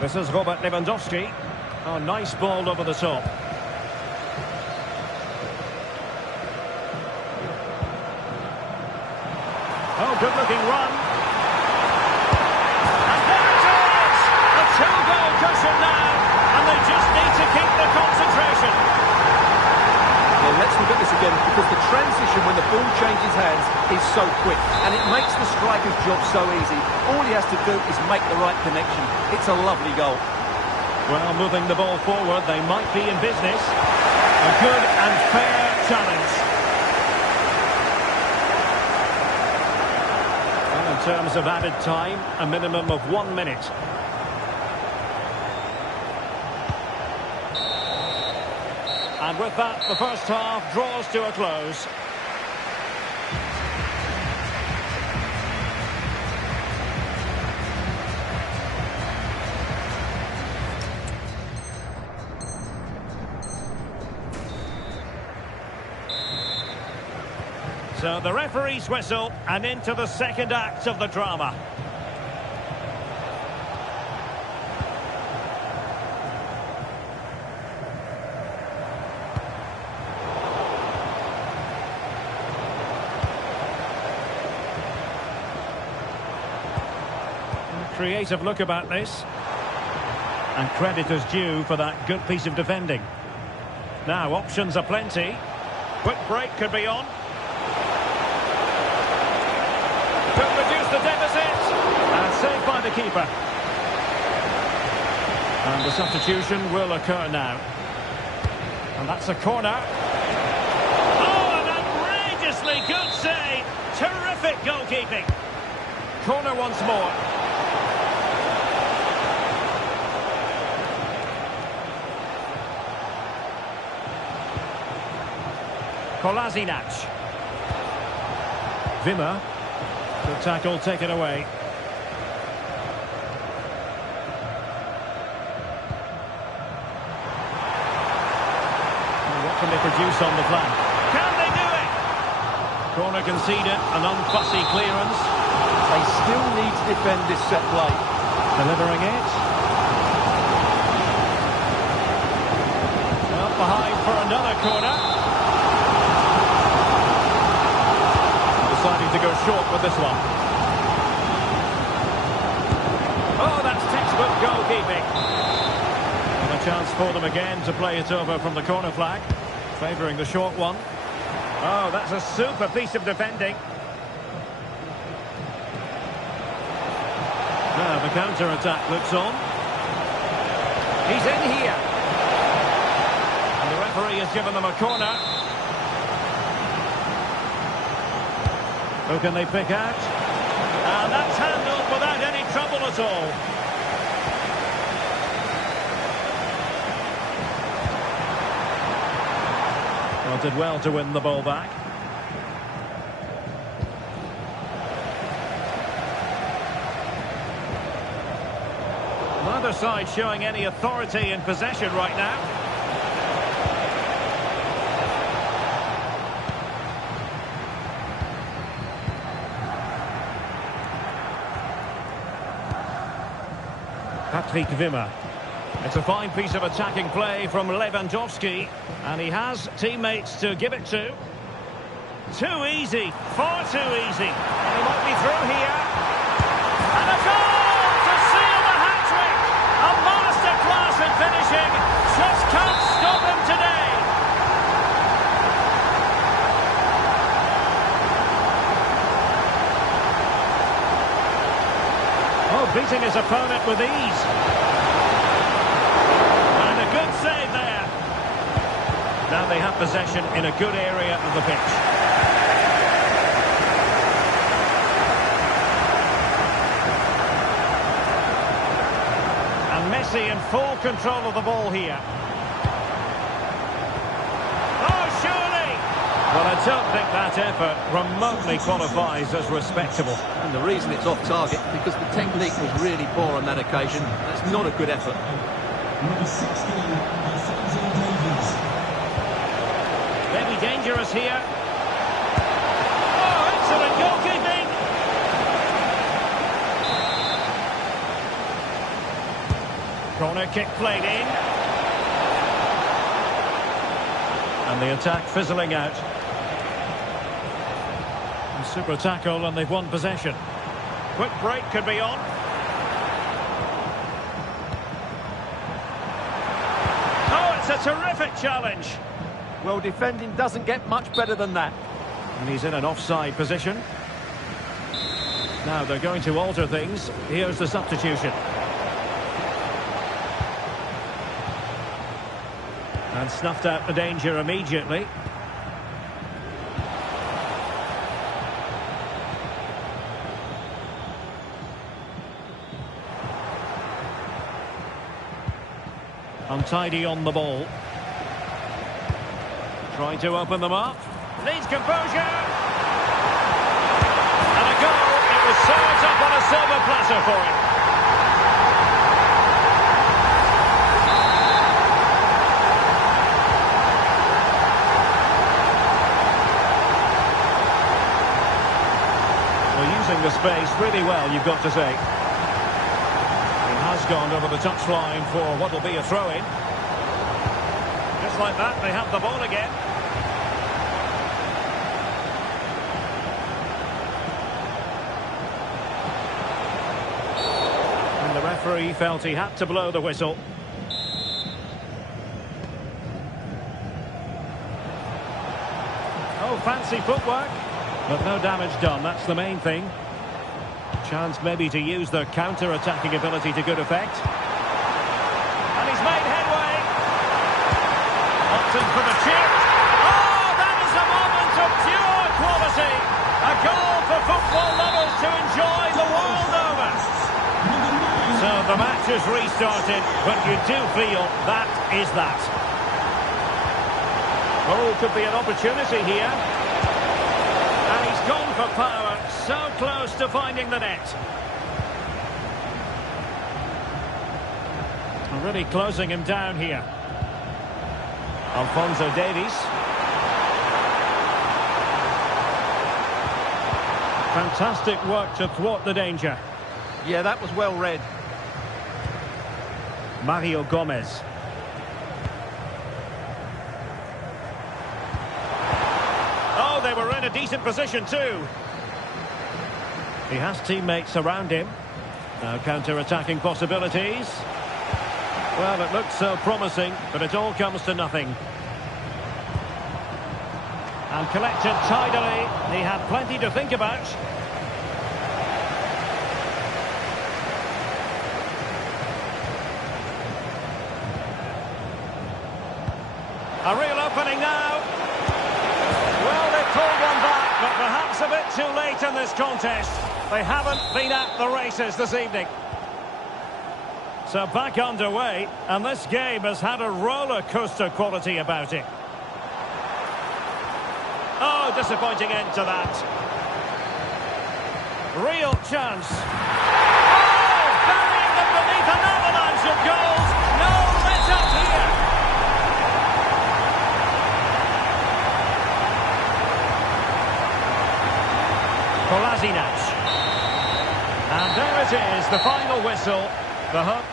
This is Robert Lewandowski. Oh, nice ball over the top. Oh, good-looking run. And there it is! A two-goal cushion now, and they just need to keep the concentration. Well, let's look at this again, because the transition when the ball changes hands is so quick, and it makes the striker's job so easy. All he has to do is make the right connection. It's a lovely goal. Well, moving the ball forward, they might be in business. A good and fair challenge. Well, in terms of added time, a minimum of 1 minute. And with that, the first half draws to a close. So the referee's whistle, and into the second act of the drama. Creative look about this. And credit is due for that good piece of defending. Now, options are plenty. Quick break could be on. Could reduce the deficit. And saved by the keeper. And the substitution will occur now. And that's a corner. Oh, an outrageously good save. Terrific goalkeeping. Corner once more. Kolasinac. Wimmer. Good tackle, taken away. What can they produce on the flank? Can they do it? Corner conceded, an unfussy clearance. They still need to defend this set play. Delivering it. Well, behind for another corner. Deciding to go short with this one. Oh, that's textbook goalkeeping. And a chance for them again to play it over from the corner flag. Favouring the short one. Oh, that's a super piece of defending. Now the counter-attack looks on. He's in here. And the referee has given them a corner. Who can they pick out? And that's handled without any trouble at all. Well, did well to win the ball back. Neither side showing any authority in possession right now. Patrick Wimmer. It's a fine piece of attacking play from Lewandowski, and he has teammates to give it to. Too easy, far too easy. And he might be through here. And a goal to seal the hat-trick! A masterclass in finishing. Just can't stop him today. Oh, beating his opponent with ease. And a good save there. Now they have possession in a good area of the pitch. And Messi in full control of the ball here. Oh, surely! Well, I don't think that effort remotely qualifies as respectable. And the reason it's off target, because the technique was really poor on that occasion. That's not a good effort. Number 16, Davies. Maybe dangerous here. Oh, excellent goalkeeping! Corner kick played in. And the attack fizzling out. Super tackle, and they've won possession. Quick break could be on. Oh, it's a terrific challenge. Well, defending doesn't get much better than that. And he's in an offside position. Now they're going to alter things. Here's the substitution. And snuffed out the danger immediately. Untidy on the ball. Trying to open them up. Needs composure. And a goal. It was served up on a silver platter for him. Well, using the space really well, you've got to say. Has gone over the touchline for what will be a throw-in. Just like that, they have the ball again. And the referee felt he had to blow the whistle. Oh, fancy footwork, but no damage done. That's the main thing. Chance maybe to use their counter-attacking ability to good effect. And he's made headway. Opting for the chip. Oh, that is a moment of pure quality. A goal for football lovers to enjoy the world over. So the match has restarted, but you do feel that is that. Oh, could be an opportunity here. And he's gone for power. So close to finding the net. Really closing him down here. Alphonso Davies. Fantastic work to thwart the danger. Yeah, that was well read. Mario Gomez. Oh, they were in a decent position too. He has teammates around him. Now counter-attacking possibilities. Well, it looks so promising, but it all comes to nothing. And collected tidily. He had plenty to think about. A real opening now. Well, they've pulled one back, but perhaps a bit too late in this contest. They haven't been at the races this evening. So back underway, and this game has had a roller coaster quality about it. Oh, disappointing end to that. Real chance. Oh, burying them beneath an avalanche of goals. No let up here. Kolasinac. And there it is, the final whistle. The hook.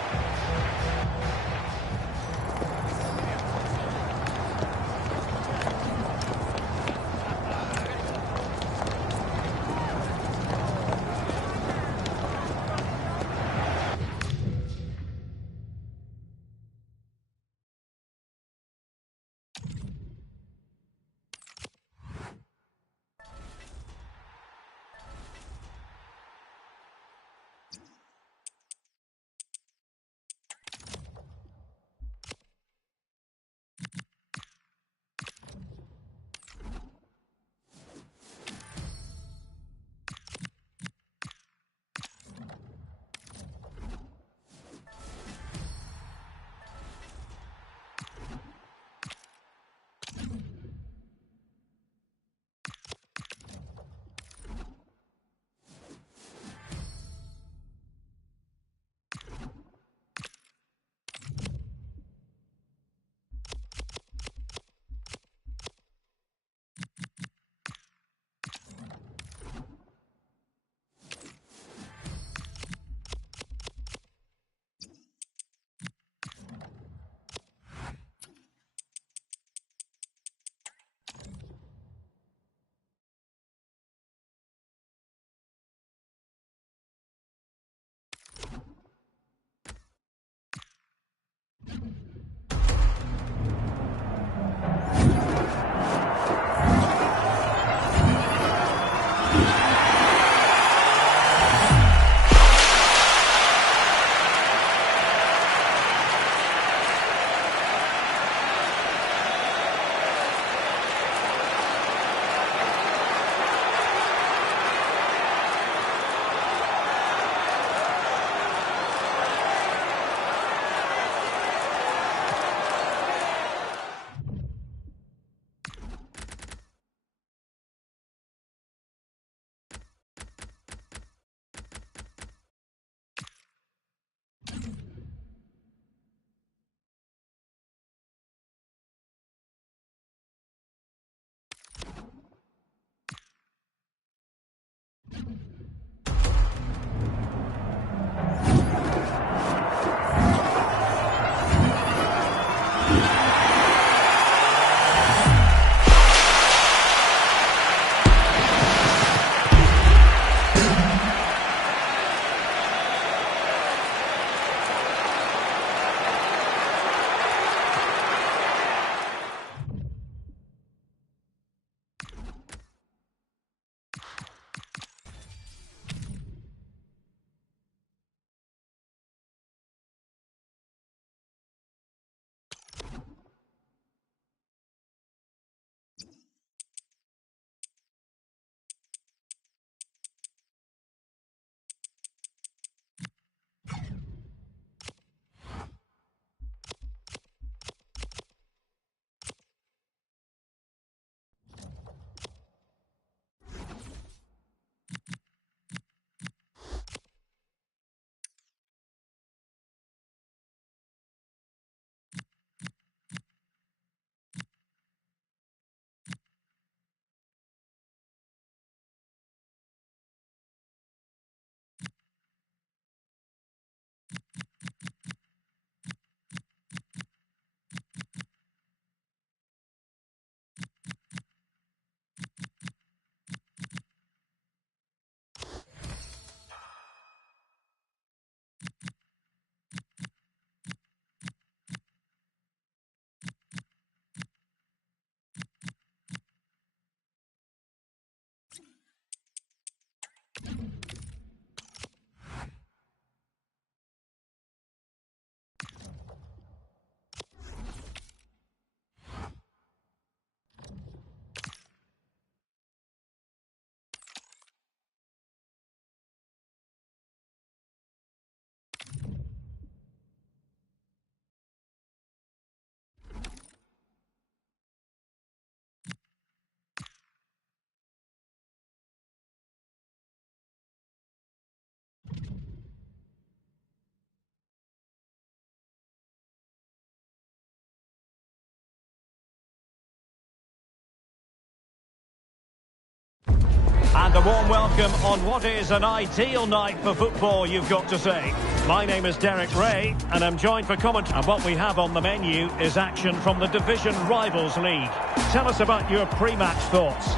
And a warm welcome on what is an ideal night for football, you've got to say. My name is Derek Ray, and I'm joined for comment. And what we have on the menu is action from the Division Rivals League. Tell us about your pre-match thoughts.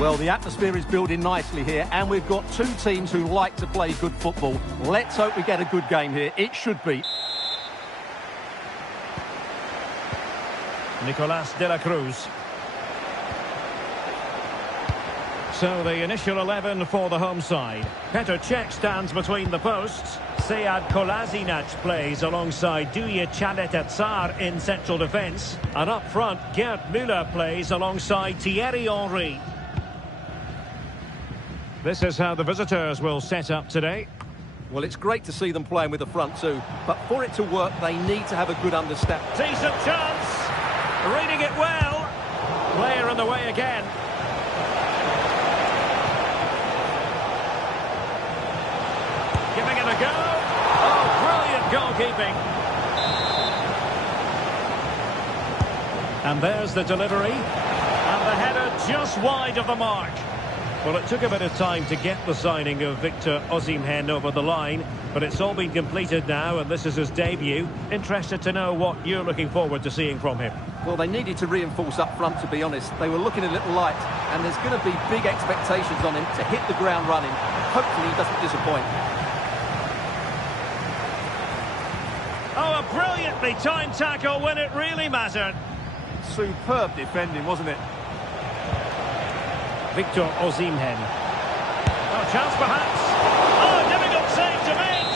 Well, the atmosphere is building nicely here, and we've got two teams who like to play good football. Let's hope we get a good game here. It should be. Nicolas de la Cruz. So the initial 11 for the home side. Petr Cech stands between the posts. Sead Kolasinac plays alongside Duye Chadetatsar in central defence. And up front, Gerd Müller plays alongside Thierry Henry. This is how the visitors will set up today. Well, it's great to see them playing with the front two, but for it to work, they need to have a good understanding. Decent chance. Reading it well. Player in the way again. Giving it a go. Oh, brilliant goalkeeping. And there's the delivery. And the header just wide of the mark. Well, it took a bit of time to get the signing of Victor Osimhen over the line, but it's all been completed now, and this is his debut. Interested to know what you're looking forward to seeing from him. Well, they needed to reinforce up front, to be honest. They were looking a little light, and there's going to be big expectations on him to hit the ground running. Hopefully he doesn't disappoint. Oh, a brilliantly timed tackle when it really mattered. Superb defending, wasn't it? Victor Osimhen. Oh, chance perhaps. Oh, difficult save to make.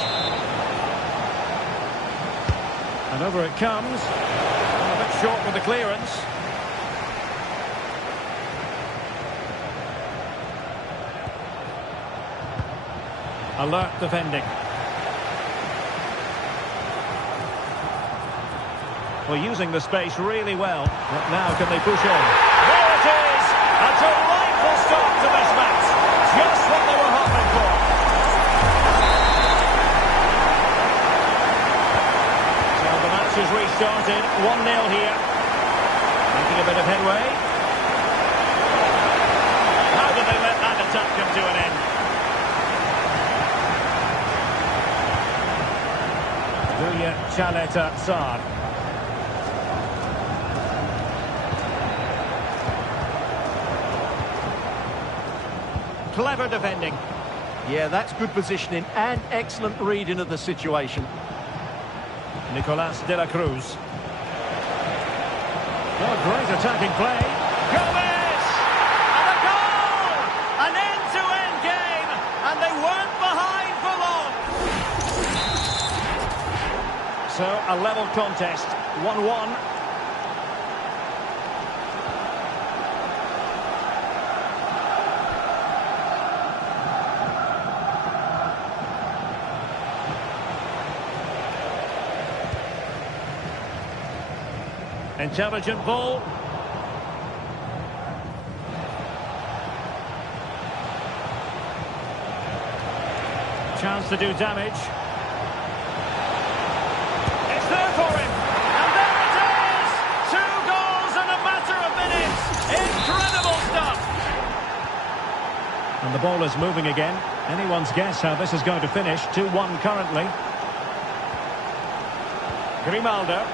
And over it comes. A bit short with the clearance. Alert defending. Well, using the space really well. But now can they push on? There it is! A delightful start to this match. Just what they were hoping for. So the match has restarted. 1-0 here. Making a bit of headway. How did they let that attack come to an end? Duye Chadetatsar. Clever defending. Yeah, that's good positioning and excellent reading of the situation. Nicolas de la Cruz. Oh, great attacking play. Gomez! And a goal! An end-to-end game, and they weren't behind for long. So, a level contest, 1-1. Intelligent ball. Chance to do damage. It's there for him. And there it is! 2 goals in a matter of minutes. Incredible stuff. And the ball is moving again. Anyone's guess how this is going to finish. 2-1 currently. Grimaldo.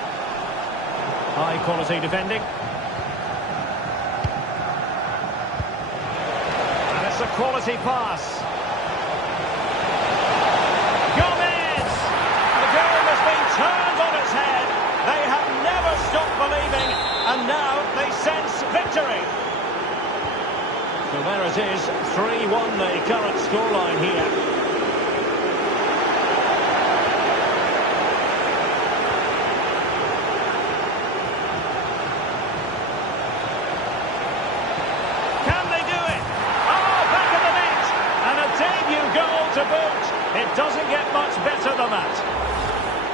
High quality defending. And it's a quality pass. Gomez! The game has been turned on its head. They have never stopped believing, and now they sense victory. So there it is, 3-1 the current scoreline here. To boot. It doesn't get much better than that.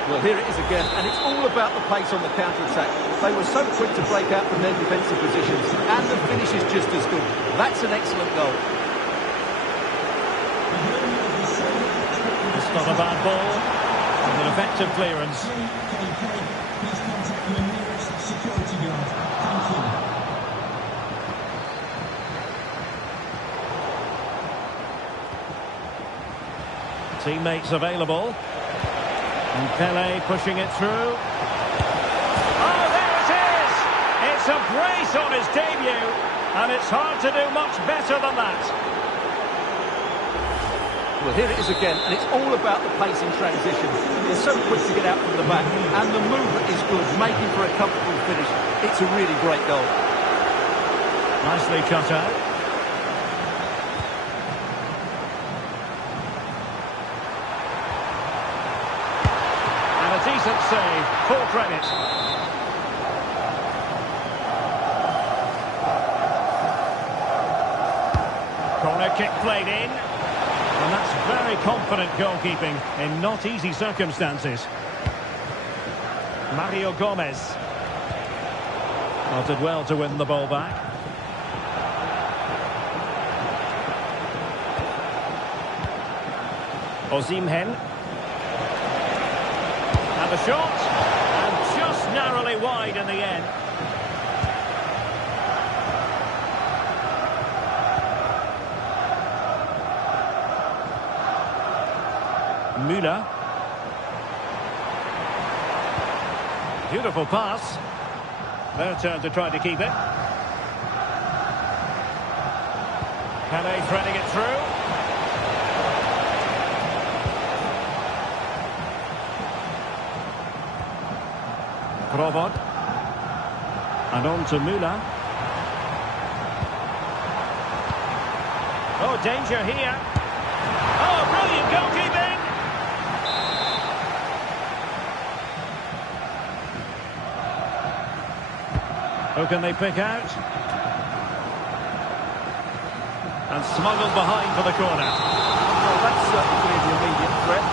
Well, here it is again, and it's all about the pace on the counter-attack. They were so quick to break out from their defensive positions, and the finish is just as good. That's an excellent goal. It's not a bad ball. An effective clearance. Please contact your nearest security guard. Thank you. Teammates available. And Pele pushing it through. Oh, there it is! It's a brace on his debut, and it's hard to do much better than that. Well, here it is again, and it's all about the pace in transition. They're so quick to get out from the back, and the movement is good, making for a comfortable finish. It's a really great goal. Nicely cut out. And a decent save, full credit. Corner kick played in. And that's very confident goalkeeping in not easy circumstances. Mario Gomez. Well, did well to win the ball back. Osimhen. And the shot. And just narrowly wide in the end. Müller. Beautiful pass. Their turn to try to keep it. Pele threading it through. Provod. And on to Müller. Oh, danger here. Oh, brilliant goalkeeping. Who can they pick out? And smuggled behind for the corner. Well, that's certainly the immediate threat.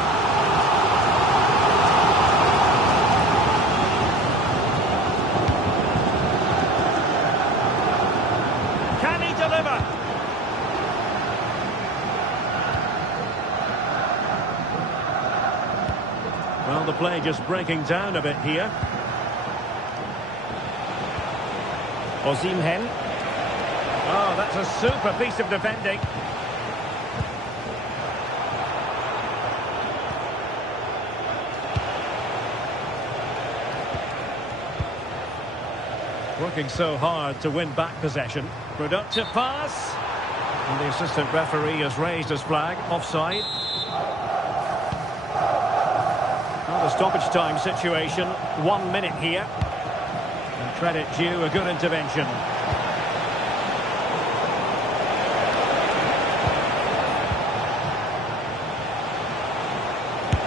Can he deliver? Well, the play just breaking down a bit here. Osimhen. Oh, that's a super piece of defending. Working so hard to win back possession. Productive pass. And the assistant referee has raised his flag. Offside. Well, the stoppage time situation. 1 minute here. And credit due, a good intervention.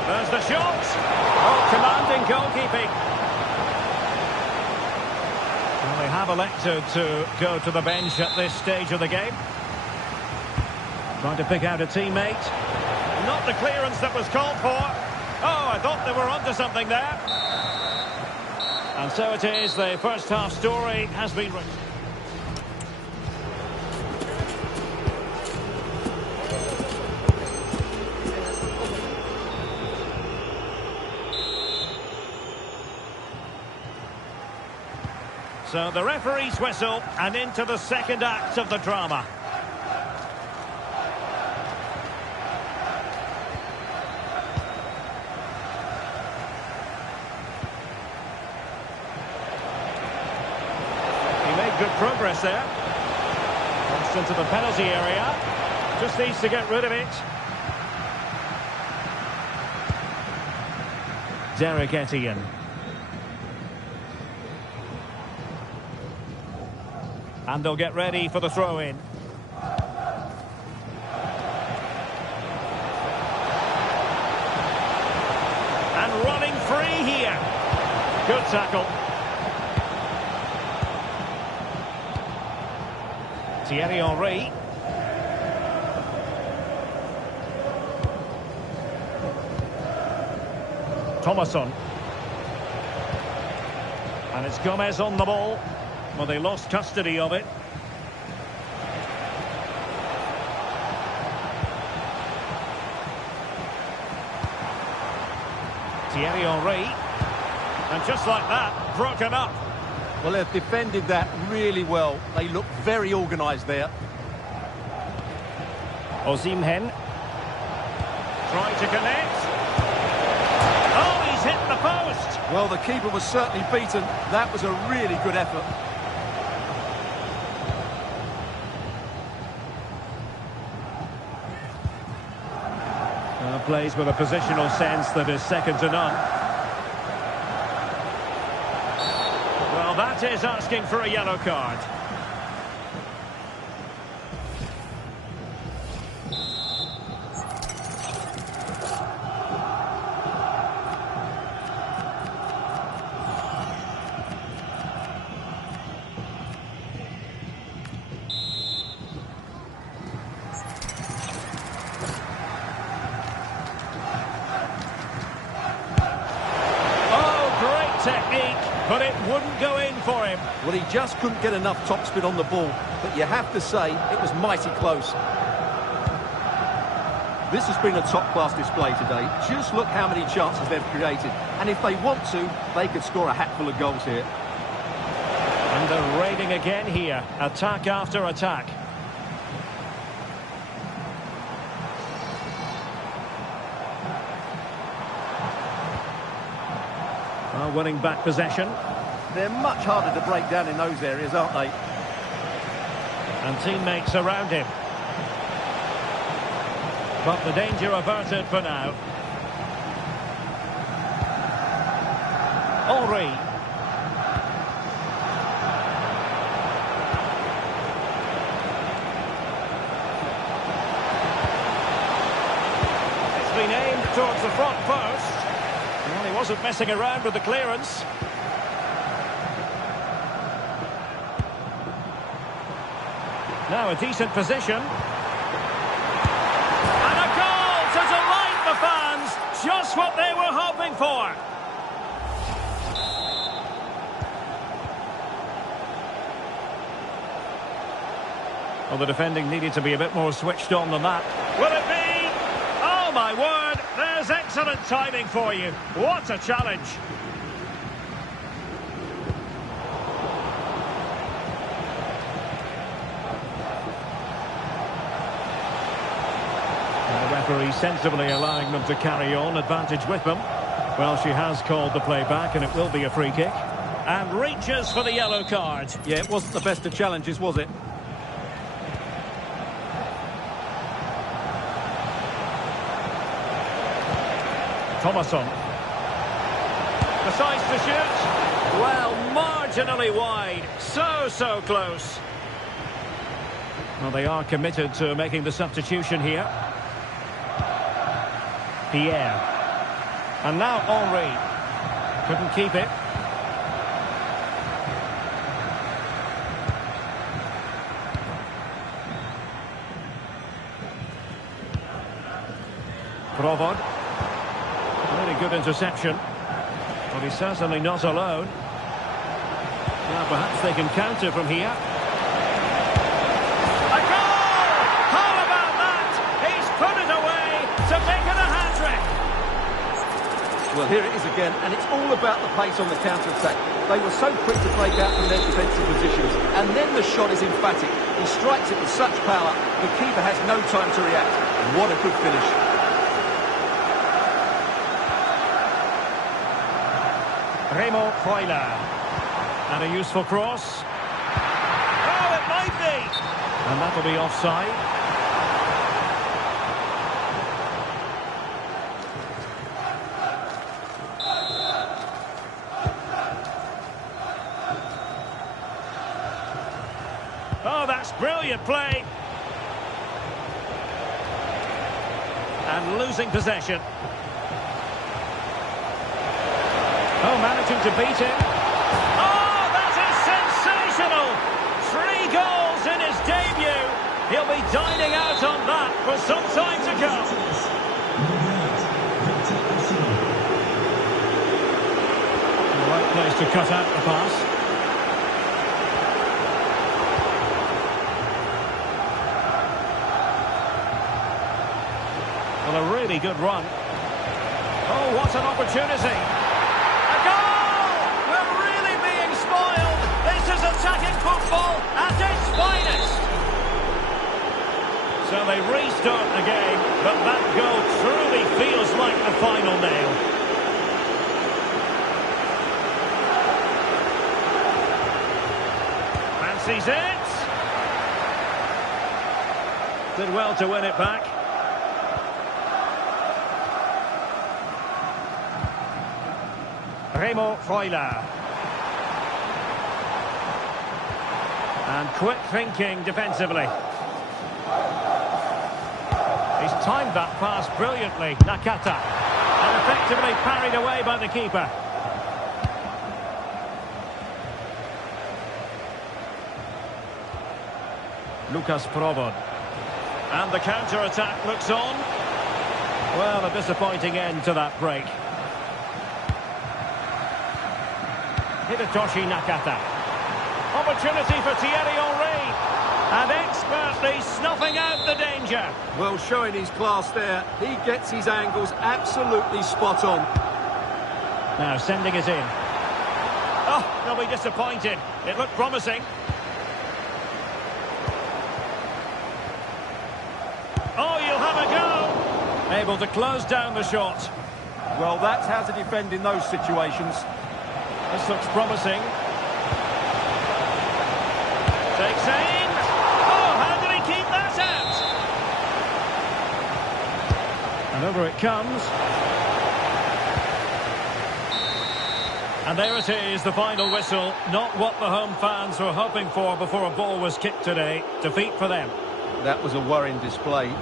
There's the shot. Oh, commanding goalkeeping. Well, they have elected to go to the bench at this stage of the game. Trying to pick out a teammate. Not the clearance that was called for. Oh, I thought they were onto something there. And so it is, the first half story has been written. So the referee's whistle, and into the second act of the drama. Good progress there. Crossed into the penalty area. Just needs to get rid of it. Derek Etienne. And they'll get ready for the throw-in. And running free here. Good tackle. Thierry Henry. Thomasson. And it's Gomez on the ball. Well, they lost custody of it. Thierry Henry. And just like that, broken up. Well, they've defended that really well. They look very organised there. Osimhen. Try to connect. Oh, he's hit the post. Well, the keeper was certainly beaten. That was a really good effort. Plays with a positional sense that is second to none. Well, that is asking for a yellow card. Technique, but it wouldn't go in for him. Well, he just couldn't get enough topspin on the ball, but you have to say it was mighty close. This has been a top-class display today. Just look how many chances they've created, and if they want to, they could score a hatful of goals here. And they're raiding again here, attack after attack. Winning back possession. They're much harder to break down in those areas, aren't they? And teammates around him. But the danger averted for now. Henry. It's been aimed towards the front post. Well, he wasn't messing around with the clearance. Now a decent position. And a goal to delight the fans. Just what they were hoping for. Well, the defending needed to be a bit more switched on than that. Will it be? Oh, my word. There's excellent timing for you. What a challenge. The referee sensibly allowing them to carry on, advantage with them. Well, she has called the play back, and it will be a free kick. And reaches for the yellow card. Yeah, it wasn't the best of challenges, was it? Thomasson. Decides to shoot. Well, marginally wide. So close. Well, they are committed to making the substitution here. Pierre. And now Henry. Couldn't keep it. Provod. Really good interception. But he's certainly not alone. Now perhaps they can counter from here. A goal! How about that? He's put it away to make it a hat-trick. Well, here it is again, and it's all about the pace on the counter-attack. They were so quick to break out from their defensive positions, and then the shot is emphatic. He strikes it with such power, the keeper has no time to react. What a good finish. Remo Freuler. And a useful cross. Oh, it might be! And that'll be offside. Oh, that's brilliant play. And losing possession. Oh, managing to beat him. Oh, that is sensational! 3 goals in his debut. He'll be dining out on that for some time to come. The right place to cut out the pass. Well, a really good run. Oh, what an opportunity. Attacking football at its finest. So they restart the game, but that goal truly final nail. Fancies it. Did well to win it back. Remo Freuler. And quick thinking defensively. He's timed that pass brilliantly, Nakata. And effectively parried away by the keeper. Lucas Provod. And the counter-attack looks on. Well, a disappointing end to that break. Hidetoshi Nakata. Opportunity for Thierry Henry. And expertly snuffing out the danger. Well, showing his class there. He gets his angles absolutely spot on. Now sending it in. Oh, they'll be disappointed. It looked promising. Oh, you'll have a go. Able to close down the shot. Well, that's how to defend in those situations. This looks promising. Takes aim. Oh, how did he keep that out? And over it comes. And there it is, the final whistle. Not what the home fans were hoping for before a ball was kicked today. Defeat for them. That was a worrying display.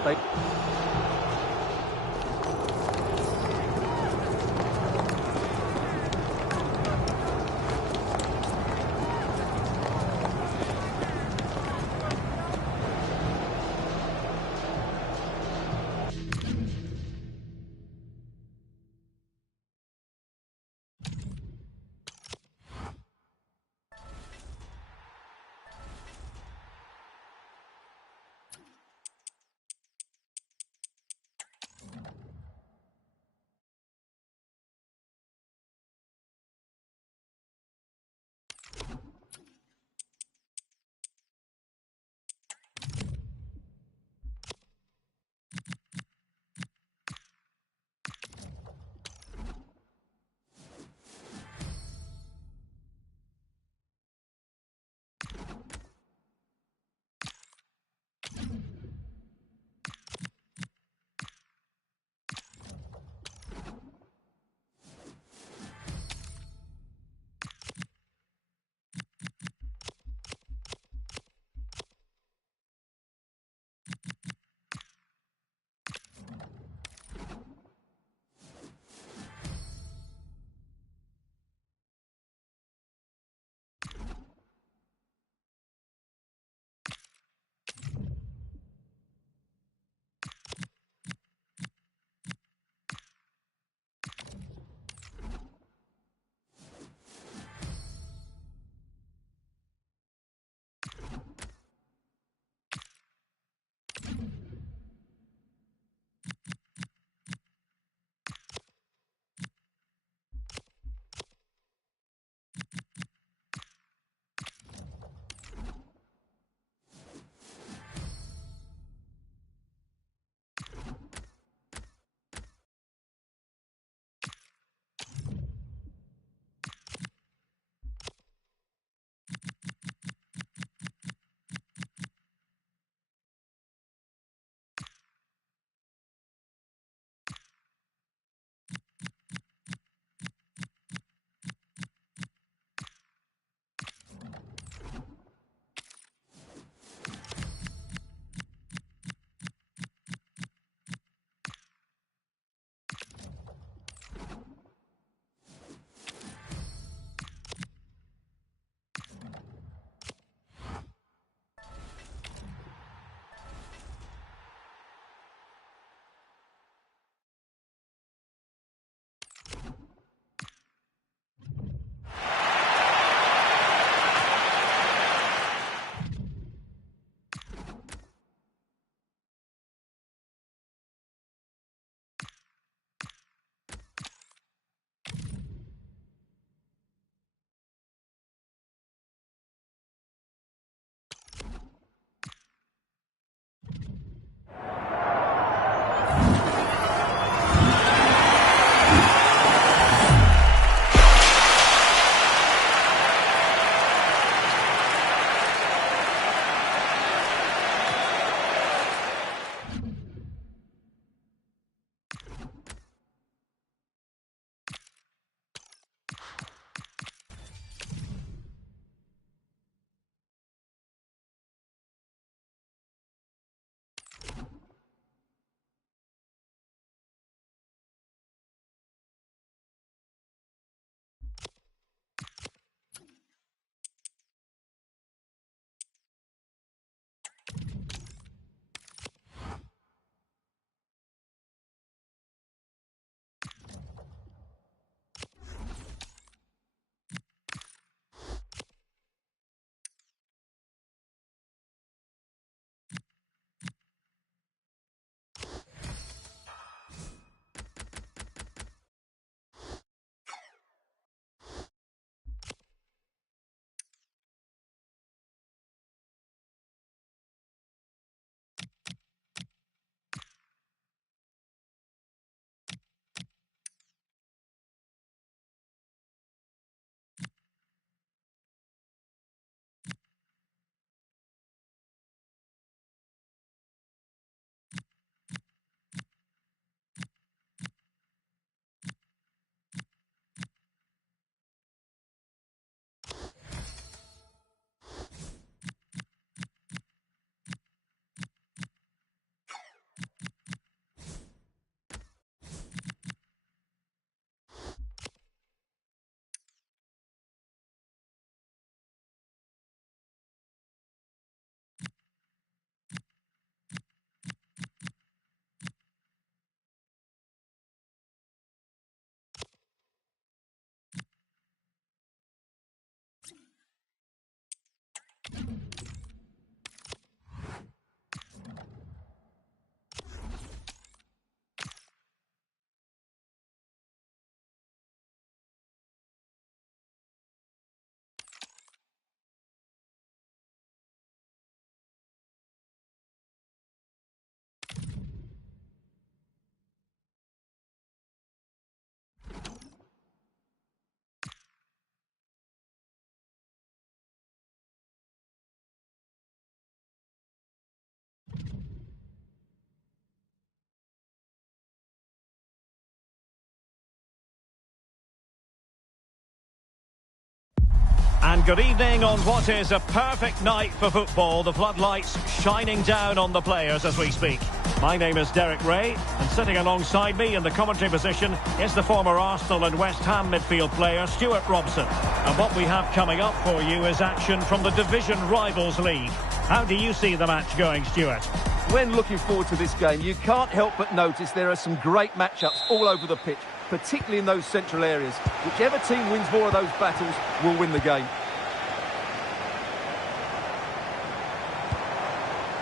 And good evening on what is a perfect night for football. The floodlights shining down on the players as we speak. My name is Derek Ray, and sitting alongside me in the commentary position is the former Arsenal and West Ham midfield player Stuart Robson. And what we have coming up for you is action from the Division Rivals League. How do you see the match going, Stuart? When looking forward to this game, you can't help but notice there are some great matchups all over the pitch, particularly in those central areas. Whichever team wins more of those battles will win the game.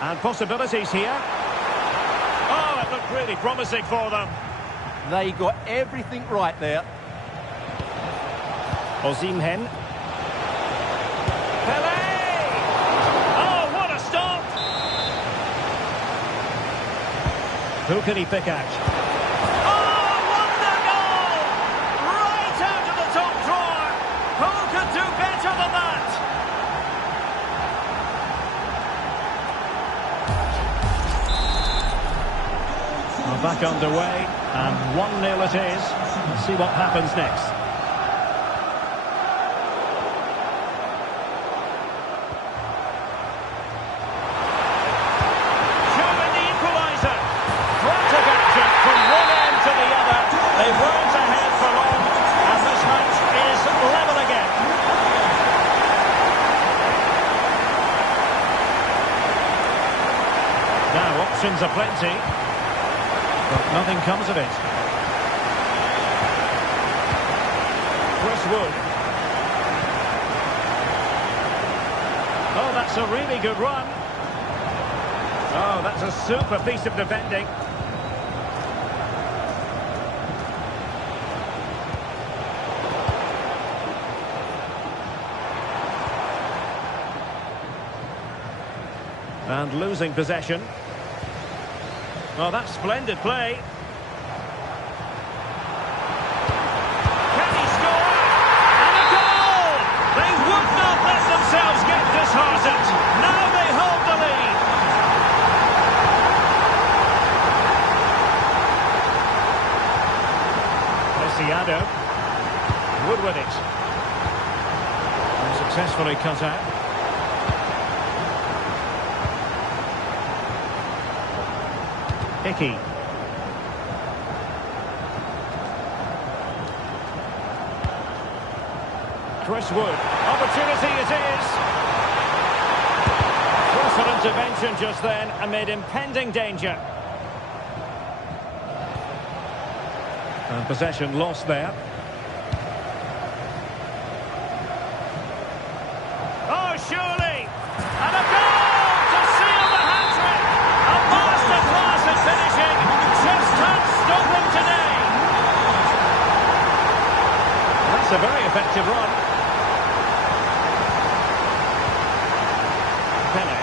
And possibilities here. Oh, it looked really promising for them. They got everything right there. Osimhen. Pelé! Oh, what a stop! Who can he pick out? Oh, wonder goal! Right out of the top drawer! Who could do better than that? Well, back underway, and 1-0 it is. Let's see what happens next. Showing the equaliser. Frantic action from one end to the other. They weren't ahead for long, and this match is level again. Now, options are plenty. But nothing comes of it. Chris Wood. Oh, that's a really good run. Oh, that's a super piece of defending. And losing possession. Oh, that's splendid play. Can he score? And a goal! They would not let themselves get disheartened. Now they hold the lead. Preciado. Wood with it. And successfully cut out. Hickey. Chris Wood. Opportunity it is. Crucial intervention just then amid impending danger. And possession lost there. Oh, surely! And a goal to seal the hat-trick! A masterclass in finishing. Just can't stop them today. That's a very effective run. Pelé.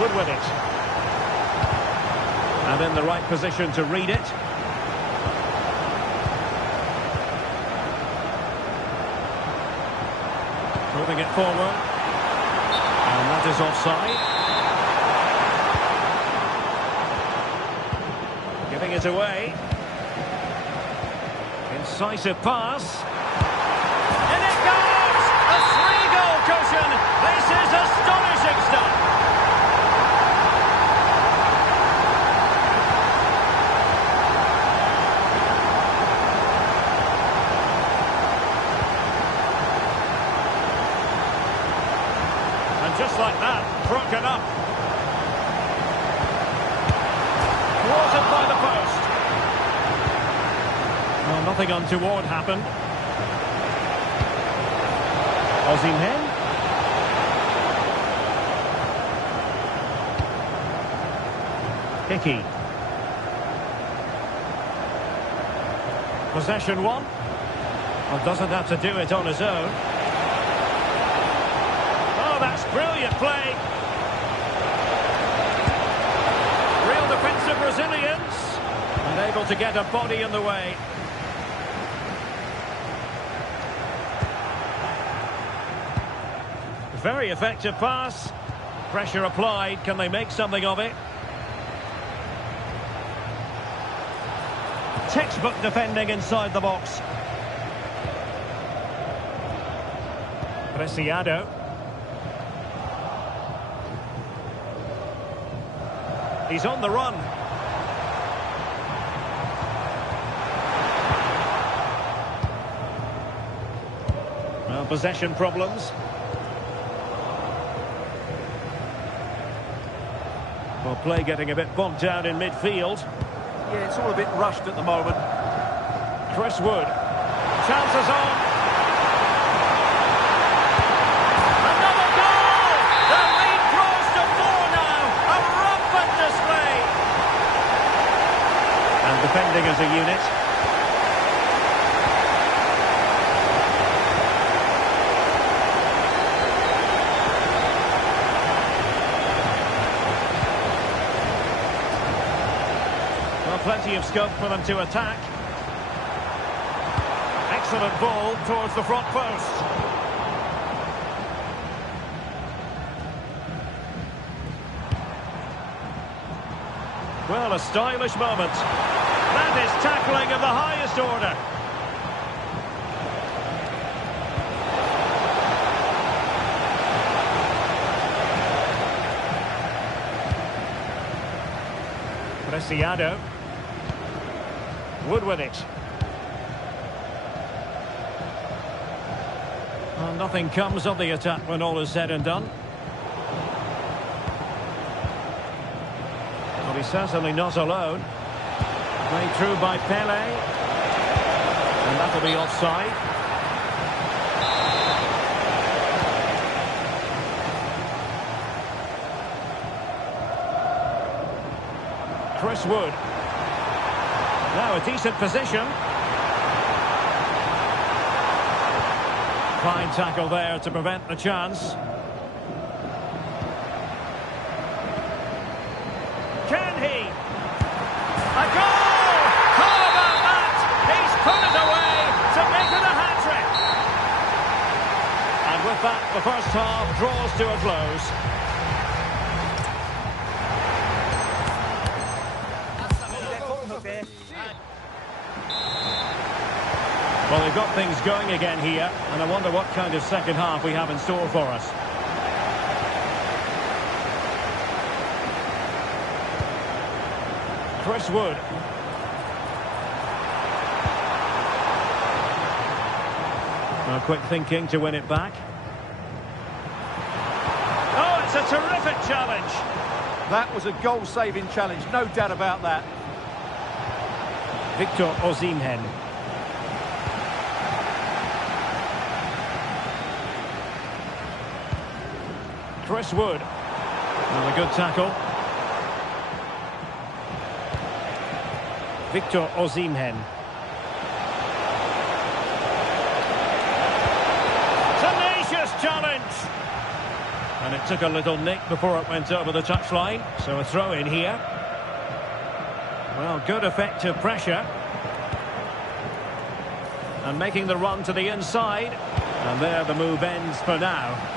Wood with it. And in the right position to read it. Moving it forward. And that is offside. Giving it away. Incisive pass. And it goes! A 3-goal cushion. This is astonishing stuff. And just like that, broken up. Thwarted by the post. Well, nothing untoward happened. Osimhen. Hickey. Possession one. Well, doesn't have to do it on his own. Oh, that's brilliant play. Real defensive resilience. And able to get a body in the way. Very effective pass. Pressure applied. Can they make something of it? Textbook defending inside the box. Preciado. He's on the run. Well, possession problems. Well, play getting a bit bogged down in midfield. Yeah, it's all a bit rushed at the moment. Chris Wood. Chances on. Another goal! The lead grows to 4 now. A rampant display. And defending as a unit. Well, plenty of scope for them to attack. Excellent ball towards the front post. Well, a stylish moment. That is tackling of the highest order. Preciado. Wood with it. Well, nothing comes of the attack when all is said and done. Well, he's certainly not alone. Played through by Pele. And that'll be offside. Chris Wood. Now a decent position. Fine tackle there to prevent the chance. Can he? A goal! How about that? He's put it away to make it a hat-trick. And with that, the first half draws to a close. Well, they've got things going again here, and I wonder what kind of second half we have in store for us. Chris Wood. Well, quick thinking to win it back. Oh, it's a terrific challenge. That was a goal-saving challenge, no doubt about that. Victor Osimhen. Chris Wood. And a good tackle. Victor Osimhen. Tenacious challenge. And it took a little nick before it went over the touchline. So a throw in here. Well, good effective pressure. And making the run to the inside. And there the move ends for now.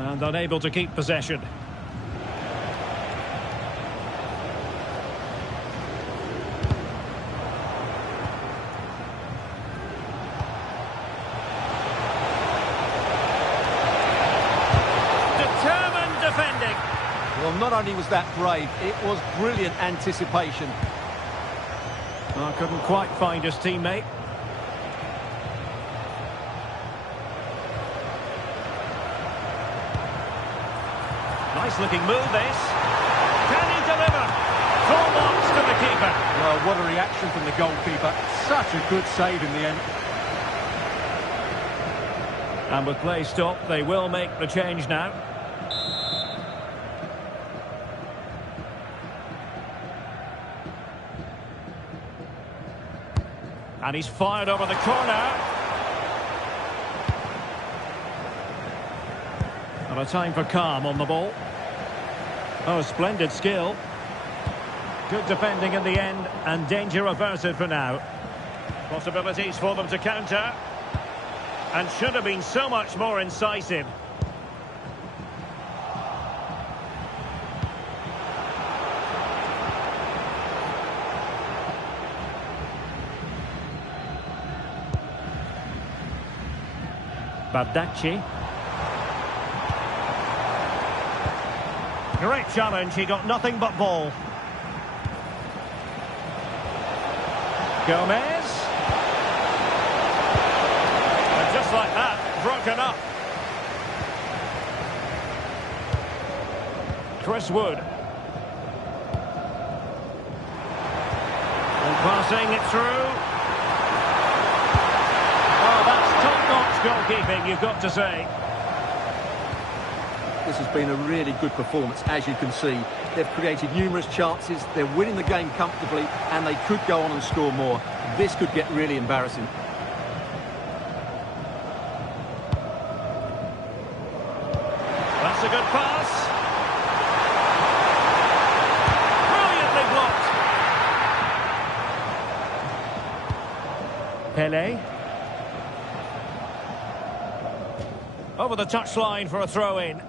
And unable to keep possession. Determined defending. Well, not only was that brave, it was brilliant anticipation. Well, couldn't quite find his teammate. Nice looking move this. Can he deliver? Full marks to the keeper. Well, what a reaction from the goalkeeper. Such a good save in the end. And with play stopped, they will make the change now. And he's fired over the corner. And a time for calm on the ball. Oh, splendid skill. Good defending in the end, and danger averted for now. Possibilities for them to counter. And should have been so much more incisive. Bardacci. Great challenge, he got nothing but ball. Gomez. And just like that, broken up. Chris Wood. And passing it through. Oh, that's top-notch goalkeeping, you've got to say. This has been a really good performance, as you can see. They've created numerous chances, they're winning the game comfortably, and they could go on and score more. This could get really embarrassing. That's a good pass. Brilliantly blocked. Pele. Over the touchline for a throw-in.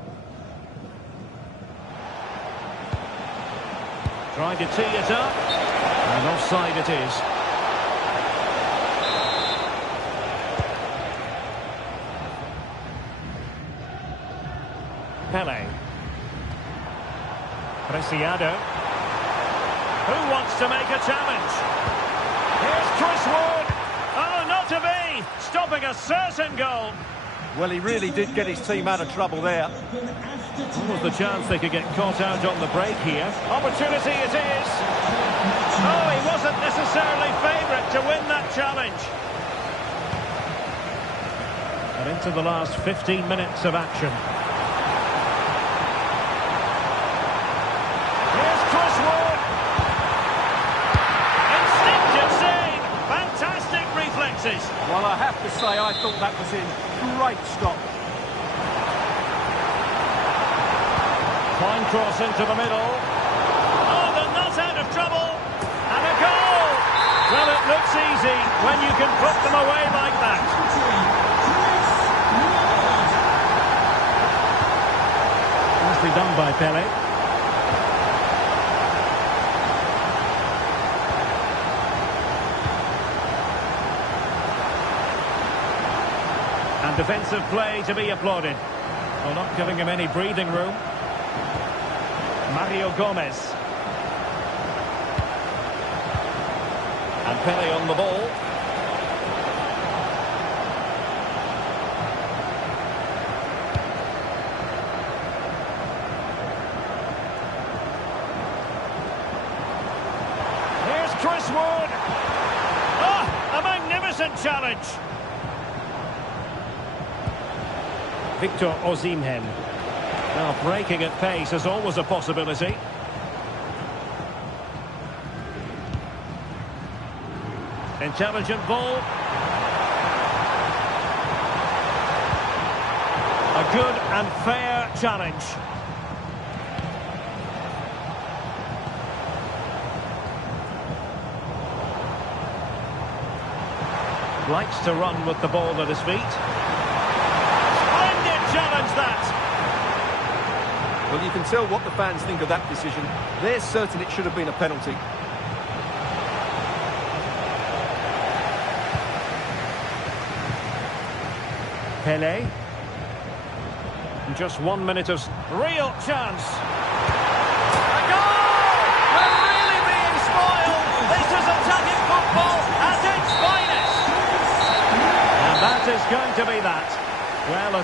Trying to tee it up. And offside it is. Pele. Preciado. Who wants to make a challenge? Here's Chris Wood. Oh, not to be. Stopping a certain goal. Well, he really did get his team out of trouble there. What was the chance they could get caught out on the break here? Opportunity it is. Oh, he wasn't necessarily favourite to win that challenge. And into the last 15 minutes of action. Here's Chris Wood. Instinctive save. Fantastic reflexes. Well, I have to say, I thought that was in. Great stop. Fine cross into the middle. Oh, they're not out of trouble. And a goal. Well, it looks easy when you can put them away like that. Nicely done by Pele. And defensive play to be applauded. Well, not giving him any breathing room. Mario Gomez. And Pele on the ball. Here's Chris Wood. Ah, a magnificent challenge. Victor Osimhen. Now, breaking at pace is always a possibility. Intelligent ball. A good and fair challenge. Likes to run with the ball at his feet. Splendid challenge that. Well, you can tell what the fans think of that decision. They're certain it should have been a penalty. Pele. And just 1 minute of real chance. A goal! We're really being spoiled. This is attacking football at its finest. And that is going to be that. Well,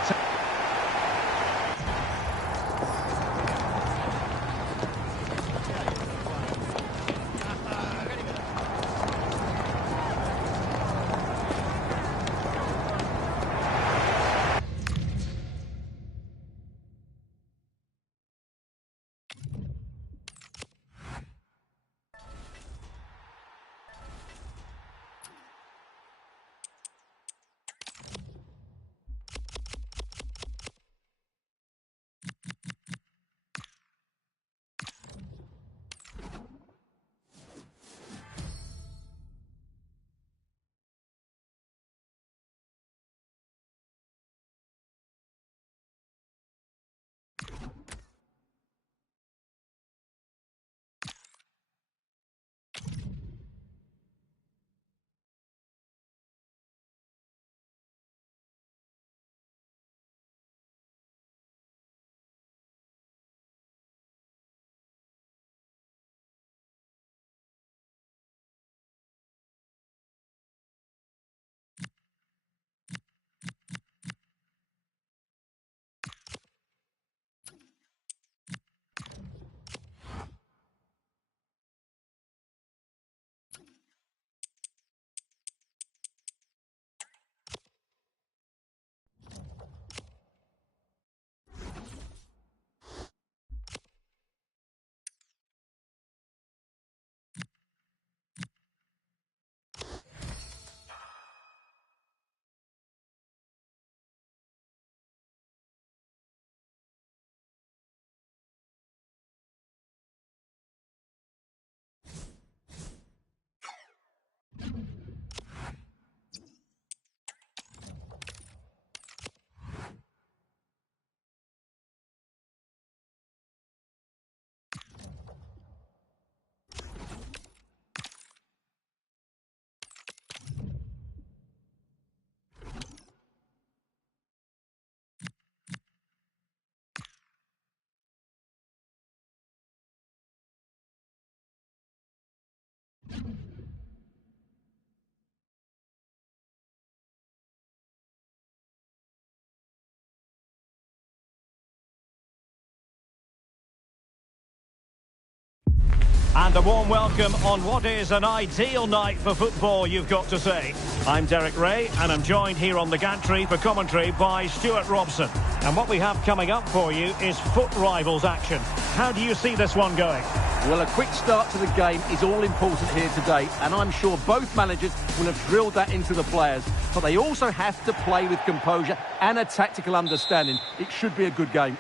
And a warm welcome on what is an ideal night for football, you've got to say. I'm Derek Ray, and I'm joined here on the gantry for commentary by Stuart Robson. And what we have coming up for you is foot rivals action. How do you see this one going? Well, a quick start to the game is all important here today, and I'm sure both managers will have drilled that into the players. But they also have to play with composure and a tactical understanding. It should be a good game.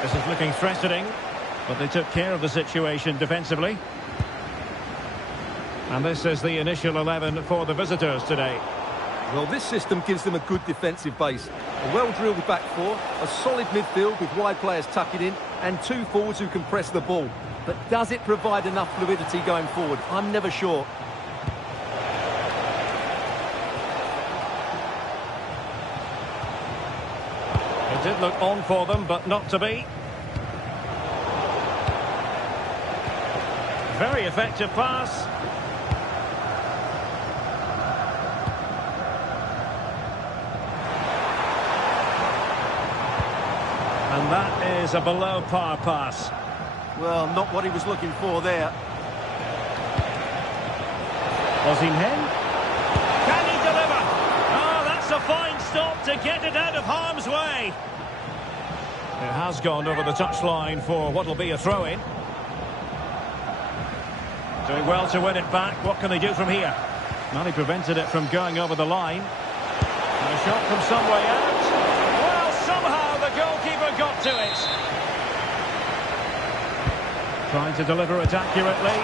This is looking threatening, but they took care of the situation defensively. And this is the initial 11 for the visitors today. Well, this system gives them a good defensive base. A well-drilled back four, a solid midfield with wide players tucking in, and two forwards who can press the ball. But does it provide enough fluidity going forward? I'm never sure. It did look on for them, but not to be. Very effective pass. And that is a below-par pass. Well, not what he was looking for there. Osimhen. Can he deliver? Oh, that's a fine stop to get it out of harm's way. It has gone over the touchline for what will be a throw-in. Doing well to win it back. What can they do from here? Well, he prevented it from going over the line. And a shot from some way out. Well, somehow the goalkeeper got to it. Trying to deliver it accurately.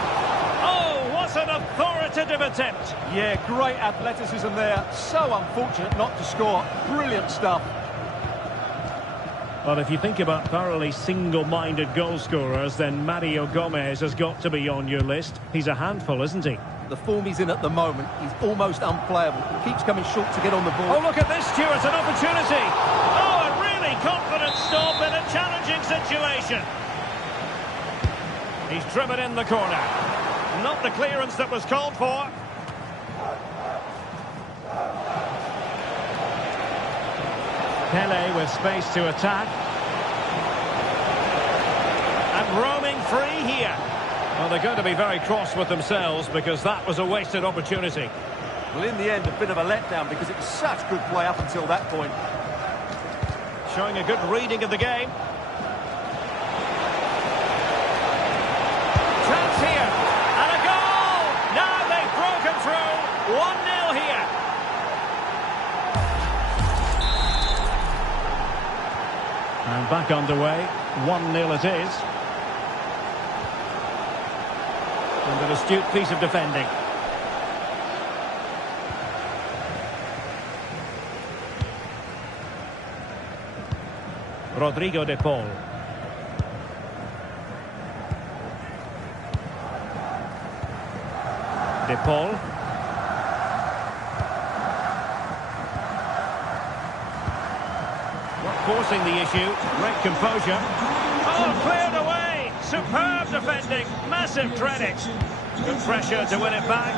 Oh, what an authoritative attempt. Yeah, great athleticism there. So unfortunate not to score. Brilliant stuff. Well, if you think about thoroughly single-minded goal scorers, then Mario Gomez has got to be on your list. He's a handful, isn't he? The form he's in at the moment is almost unplayable. He keeps coming short to get on the ball. Oh, look at this, Stuart, an opportunity. Oh, a really confident stop in a challenging situation. He's driven in the corner. Not the clearance that was called for. Pele with space to attack. And roaming free here. Well, they're going to be very cross with themselves because that was a wasted opportunity. Well, in the end, a bit of a letdown because it was such good play up until that point. Showing a good reading of the game. Chance here. And a goal! Now they've broken through. 1-0 here. And back underway. 1-0 it is. And an astute piece of defending. Rodrigo de Paul. De Paul. Not forcing the issue. Great composure. Oh, cleared away. Superb defending. Massive credit. Good pressure to win it back.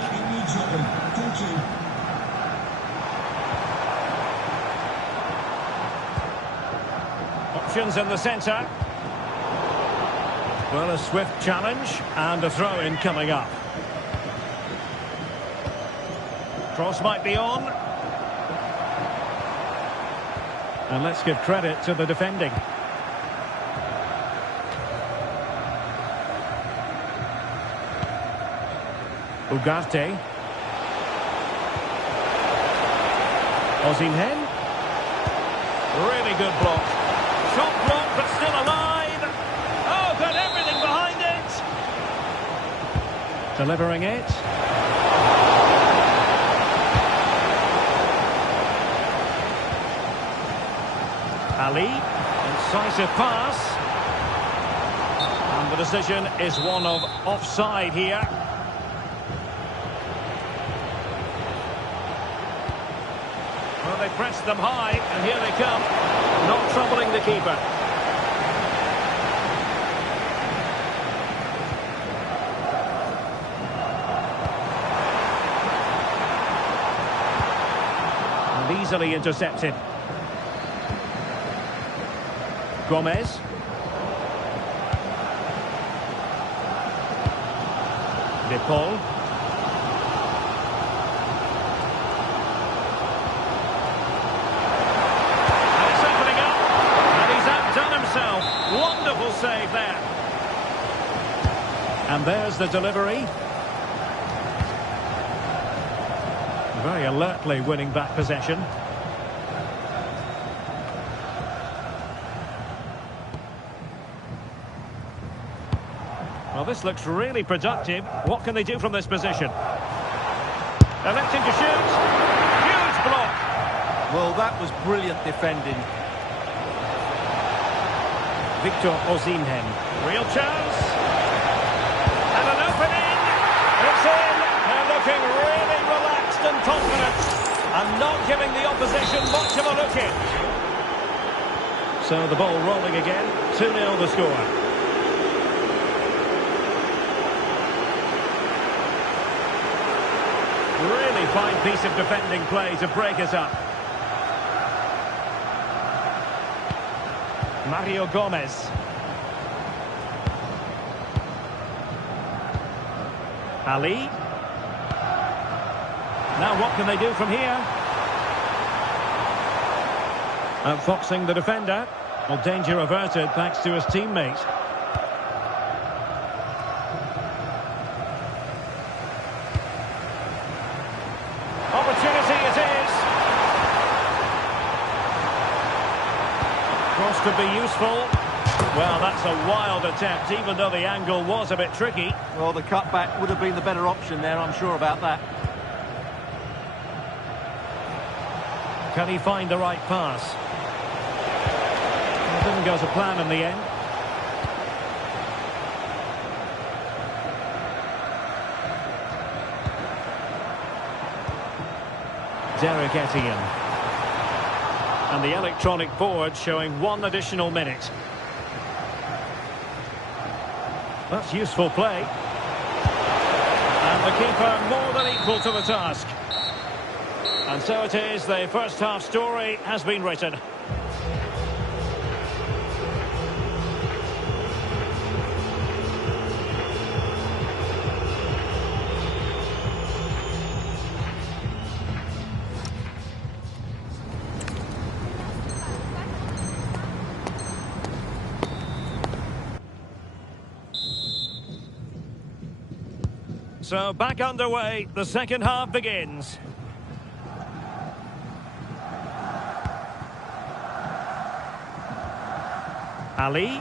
Options in the centre. Well, a swift challenge and a throw-in coming up. Cross might be on. And let's give credit to the defending. Ugarte. Osimhen. Really good block. Shot blocked, but still alive. Oh, got everything behind it. Delivering it. Ali. Incisive pass. And the decision is one of offside here. Well, they pressed them high, and here they come. Not troubling the keeper. And easily intercepted. Gomez. De Paul. And it's opening up. And he's outdone himself. Wonderful save there. And there's the delivery. Very alertly winning back possession. Well, this looks really productive. What can they do from this position? Electing to shoot. Huge block. Well, that was brilliant defending. Victor Osimhen. Real chance. And an opening. It's in. They're looking really relaxed and confident. And not giving the opposition much of a look in. So the ball rolling again. 2-0 the score. Really fine piece of defending play to break us up. Mario Gomez. Ali. Now what can they do from here? Outfoxing the defender. Well, danger averted thanks to his teammate. Opportunity it is. Cross could be useful. Well, that's a wild attempt, even though the angle was a bit tricky. Well, the cutback would have been the better option there, I'm sure about that. Can he find the right pass? It didn't go to plan in the end. Derek Etienne. And the electronic board showing 1 additional minute. That's useful play. And the keeper more than equal to the task. And so it is, the first half story has been written. So back underway, the second half begins. Ali.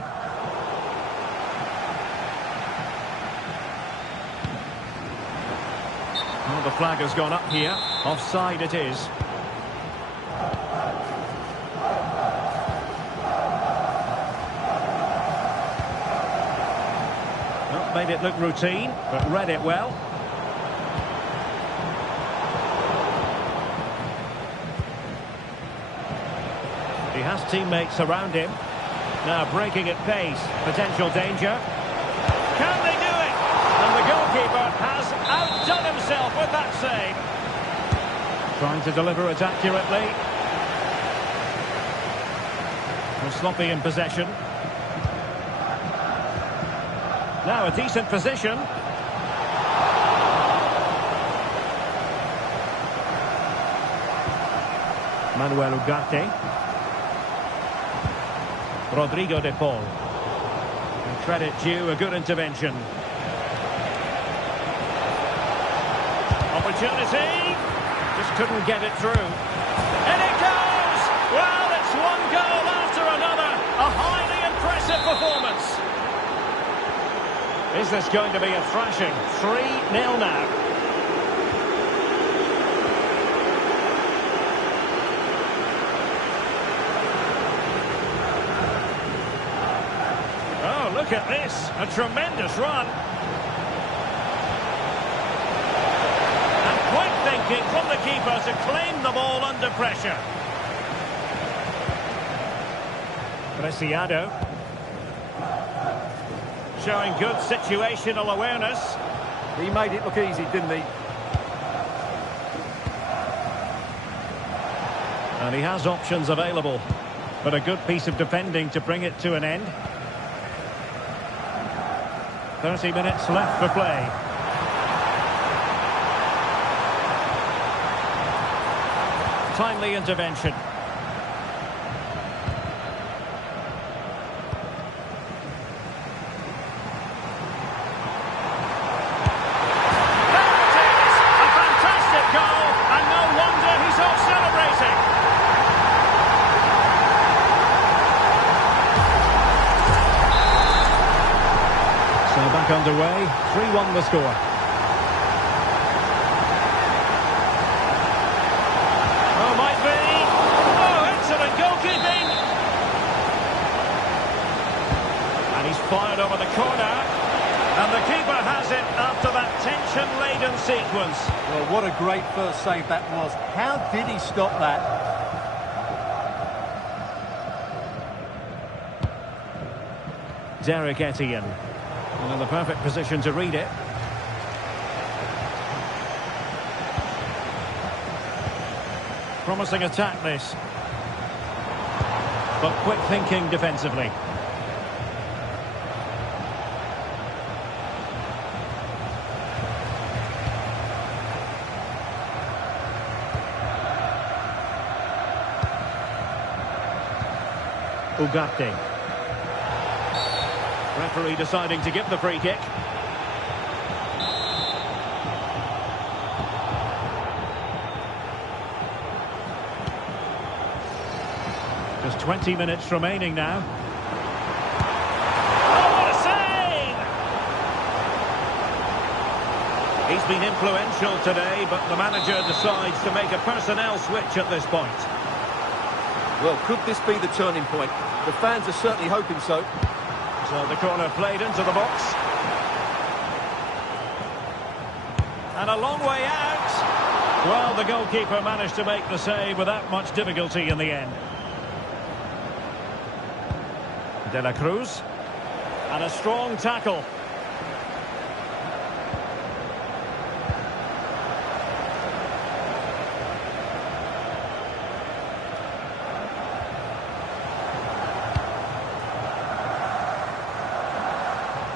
Well, the flag has gone up here. Offside it is. Well, made it look routine, but read it well. He has teammates around him. Now breaking at pace. Potential danger. Can they do it? And the goalkeeper has outdone himself with that save. Trying to deliver it accurately. Well, sloppy in possession. Now a decent position. Manuel Ugarte. Rodrigo De Paul. And credit due, a good intervention. Opportunity. Just couldn't get it through. And it goes! Well, it's one goal after another. A highly impressive performance. Is this going to be a thrashing? 3-0 now. Look at this, a tremendous run. And quick thinking from the keeper to claim the ball under pressure. Preciado. Showing good situational awareness. He made it look easy, didn't he? And he has options available. But a good piece of defending to bring it to an end. 30 minutes left for play. Timely intervention. Underway, 3-1 the score. Oh, might be. Oh, excellent goalkeeping. And he's fired over the corner. And the keeper has it after that tension-laden sequence. Well, what a great first save that was. How did he stop that? Derek Etienne. And in the perfect position to read it. Promising attack this. But quick thinking defensively. Ugarte. Referee deciding to give the free kick. Just 20 minutes remaining now. Oh, what a save! He's been influential today, but the manager decides to make a personnel switch at this point. Well, could this be the turning point? The fans are certainly hoping so. So the corner played into the box. And a long way out. Well, the goalkeeper managed to make the save without much difficulty in the end. De la Cruz. And a strong tackle.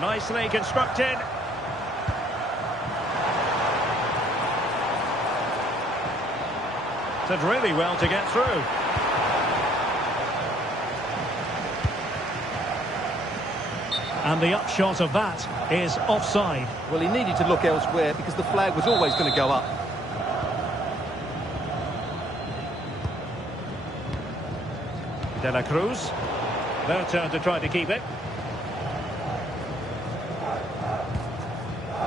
Nicely constructed. Did really well to get through. And the upshot of that is offside. Well, he needed to look elsewhere because the flag was always going to go up. De la Cruz. Their turn to try to keep it.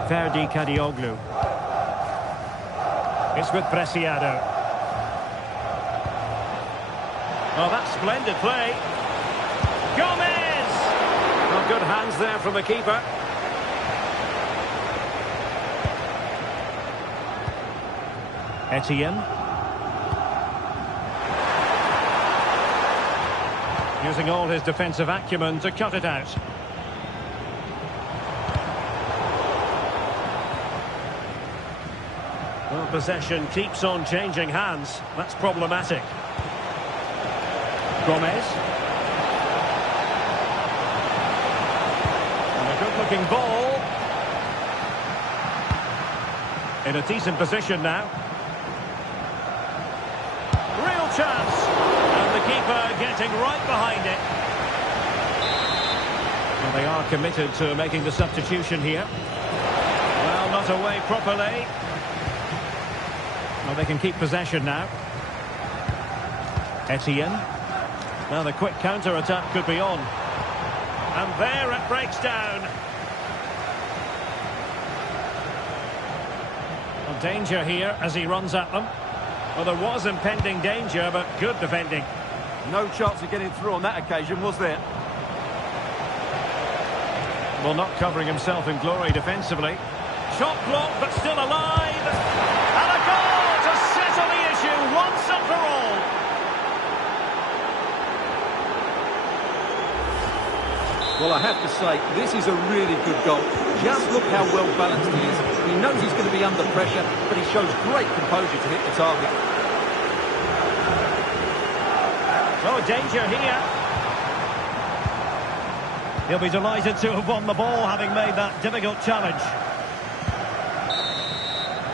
Ferdi Kadioglu. It's with Preciado. Oh, that's splendid play. Gomez! Well, good hands there from the keeper. Etienne. Using all his defensive acumen to cut it out. Well, possession keeps on changing hands. That's problematic. Gomez. And a good-looking ball. In a decent position now. Real chance. And the keeper getting right behind it. Well, they are committed to making the substitution here. Well, not away properly. Well, they can keep possession now. Etienne. Now the quick counter-attack could be on. And there it breaks down. Well, danger here as he runs at them. Well, there was impending danger, but good defending. No chance of getting through on that occasion, was there? Well, not covering himself in glory defensively. Shot blocked, but still alive. And a goal to settle the issue once and for all. Well, I have to say, this is a really good goal. Just look how well balanced he is. He knows he's going to be under pressure, but he shows great composure to hit the target. Oh, danger here. He'll be delighted to have won the ball, having made that difficult challenge.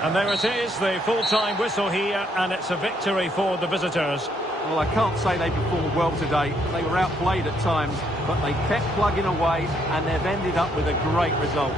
And there it is, the full-time whistle here, and it's a victory for the visitors. Well, I can't say they performed well today. They were outplayed at times, but they kept plugging away, and they've ended up with a great result.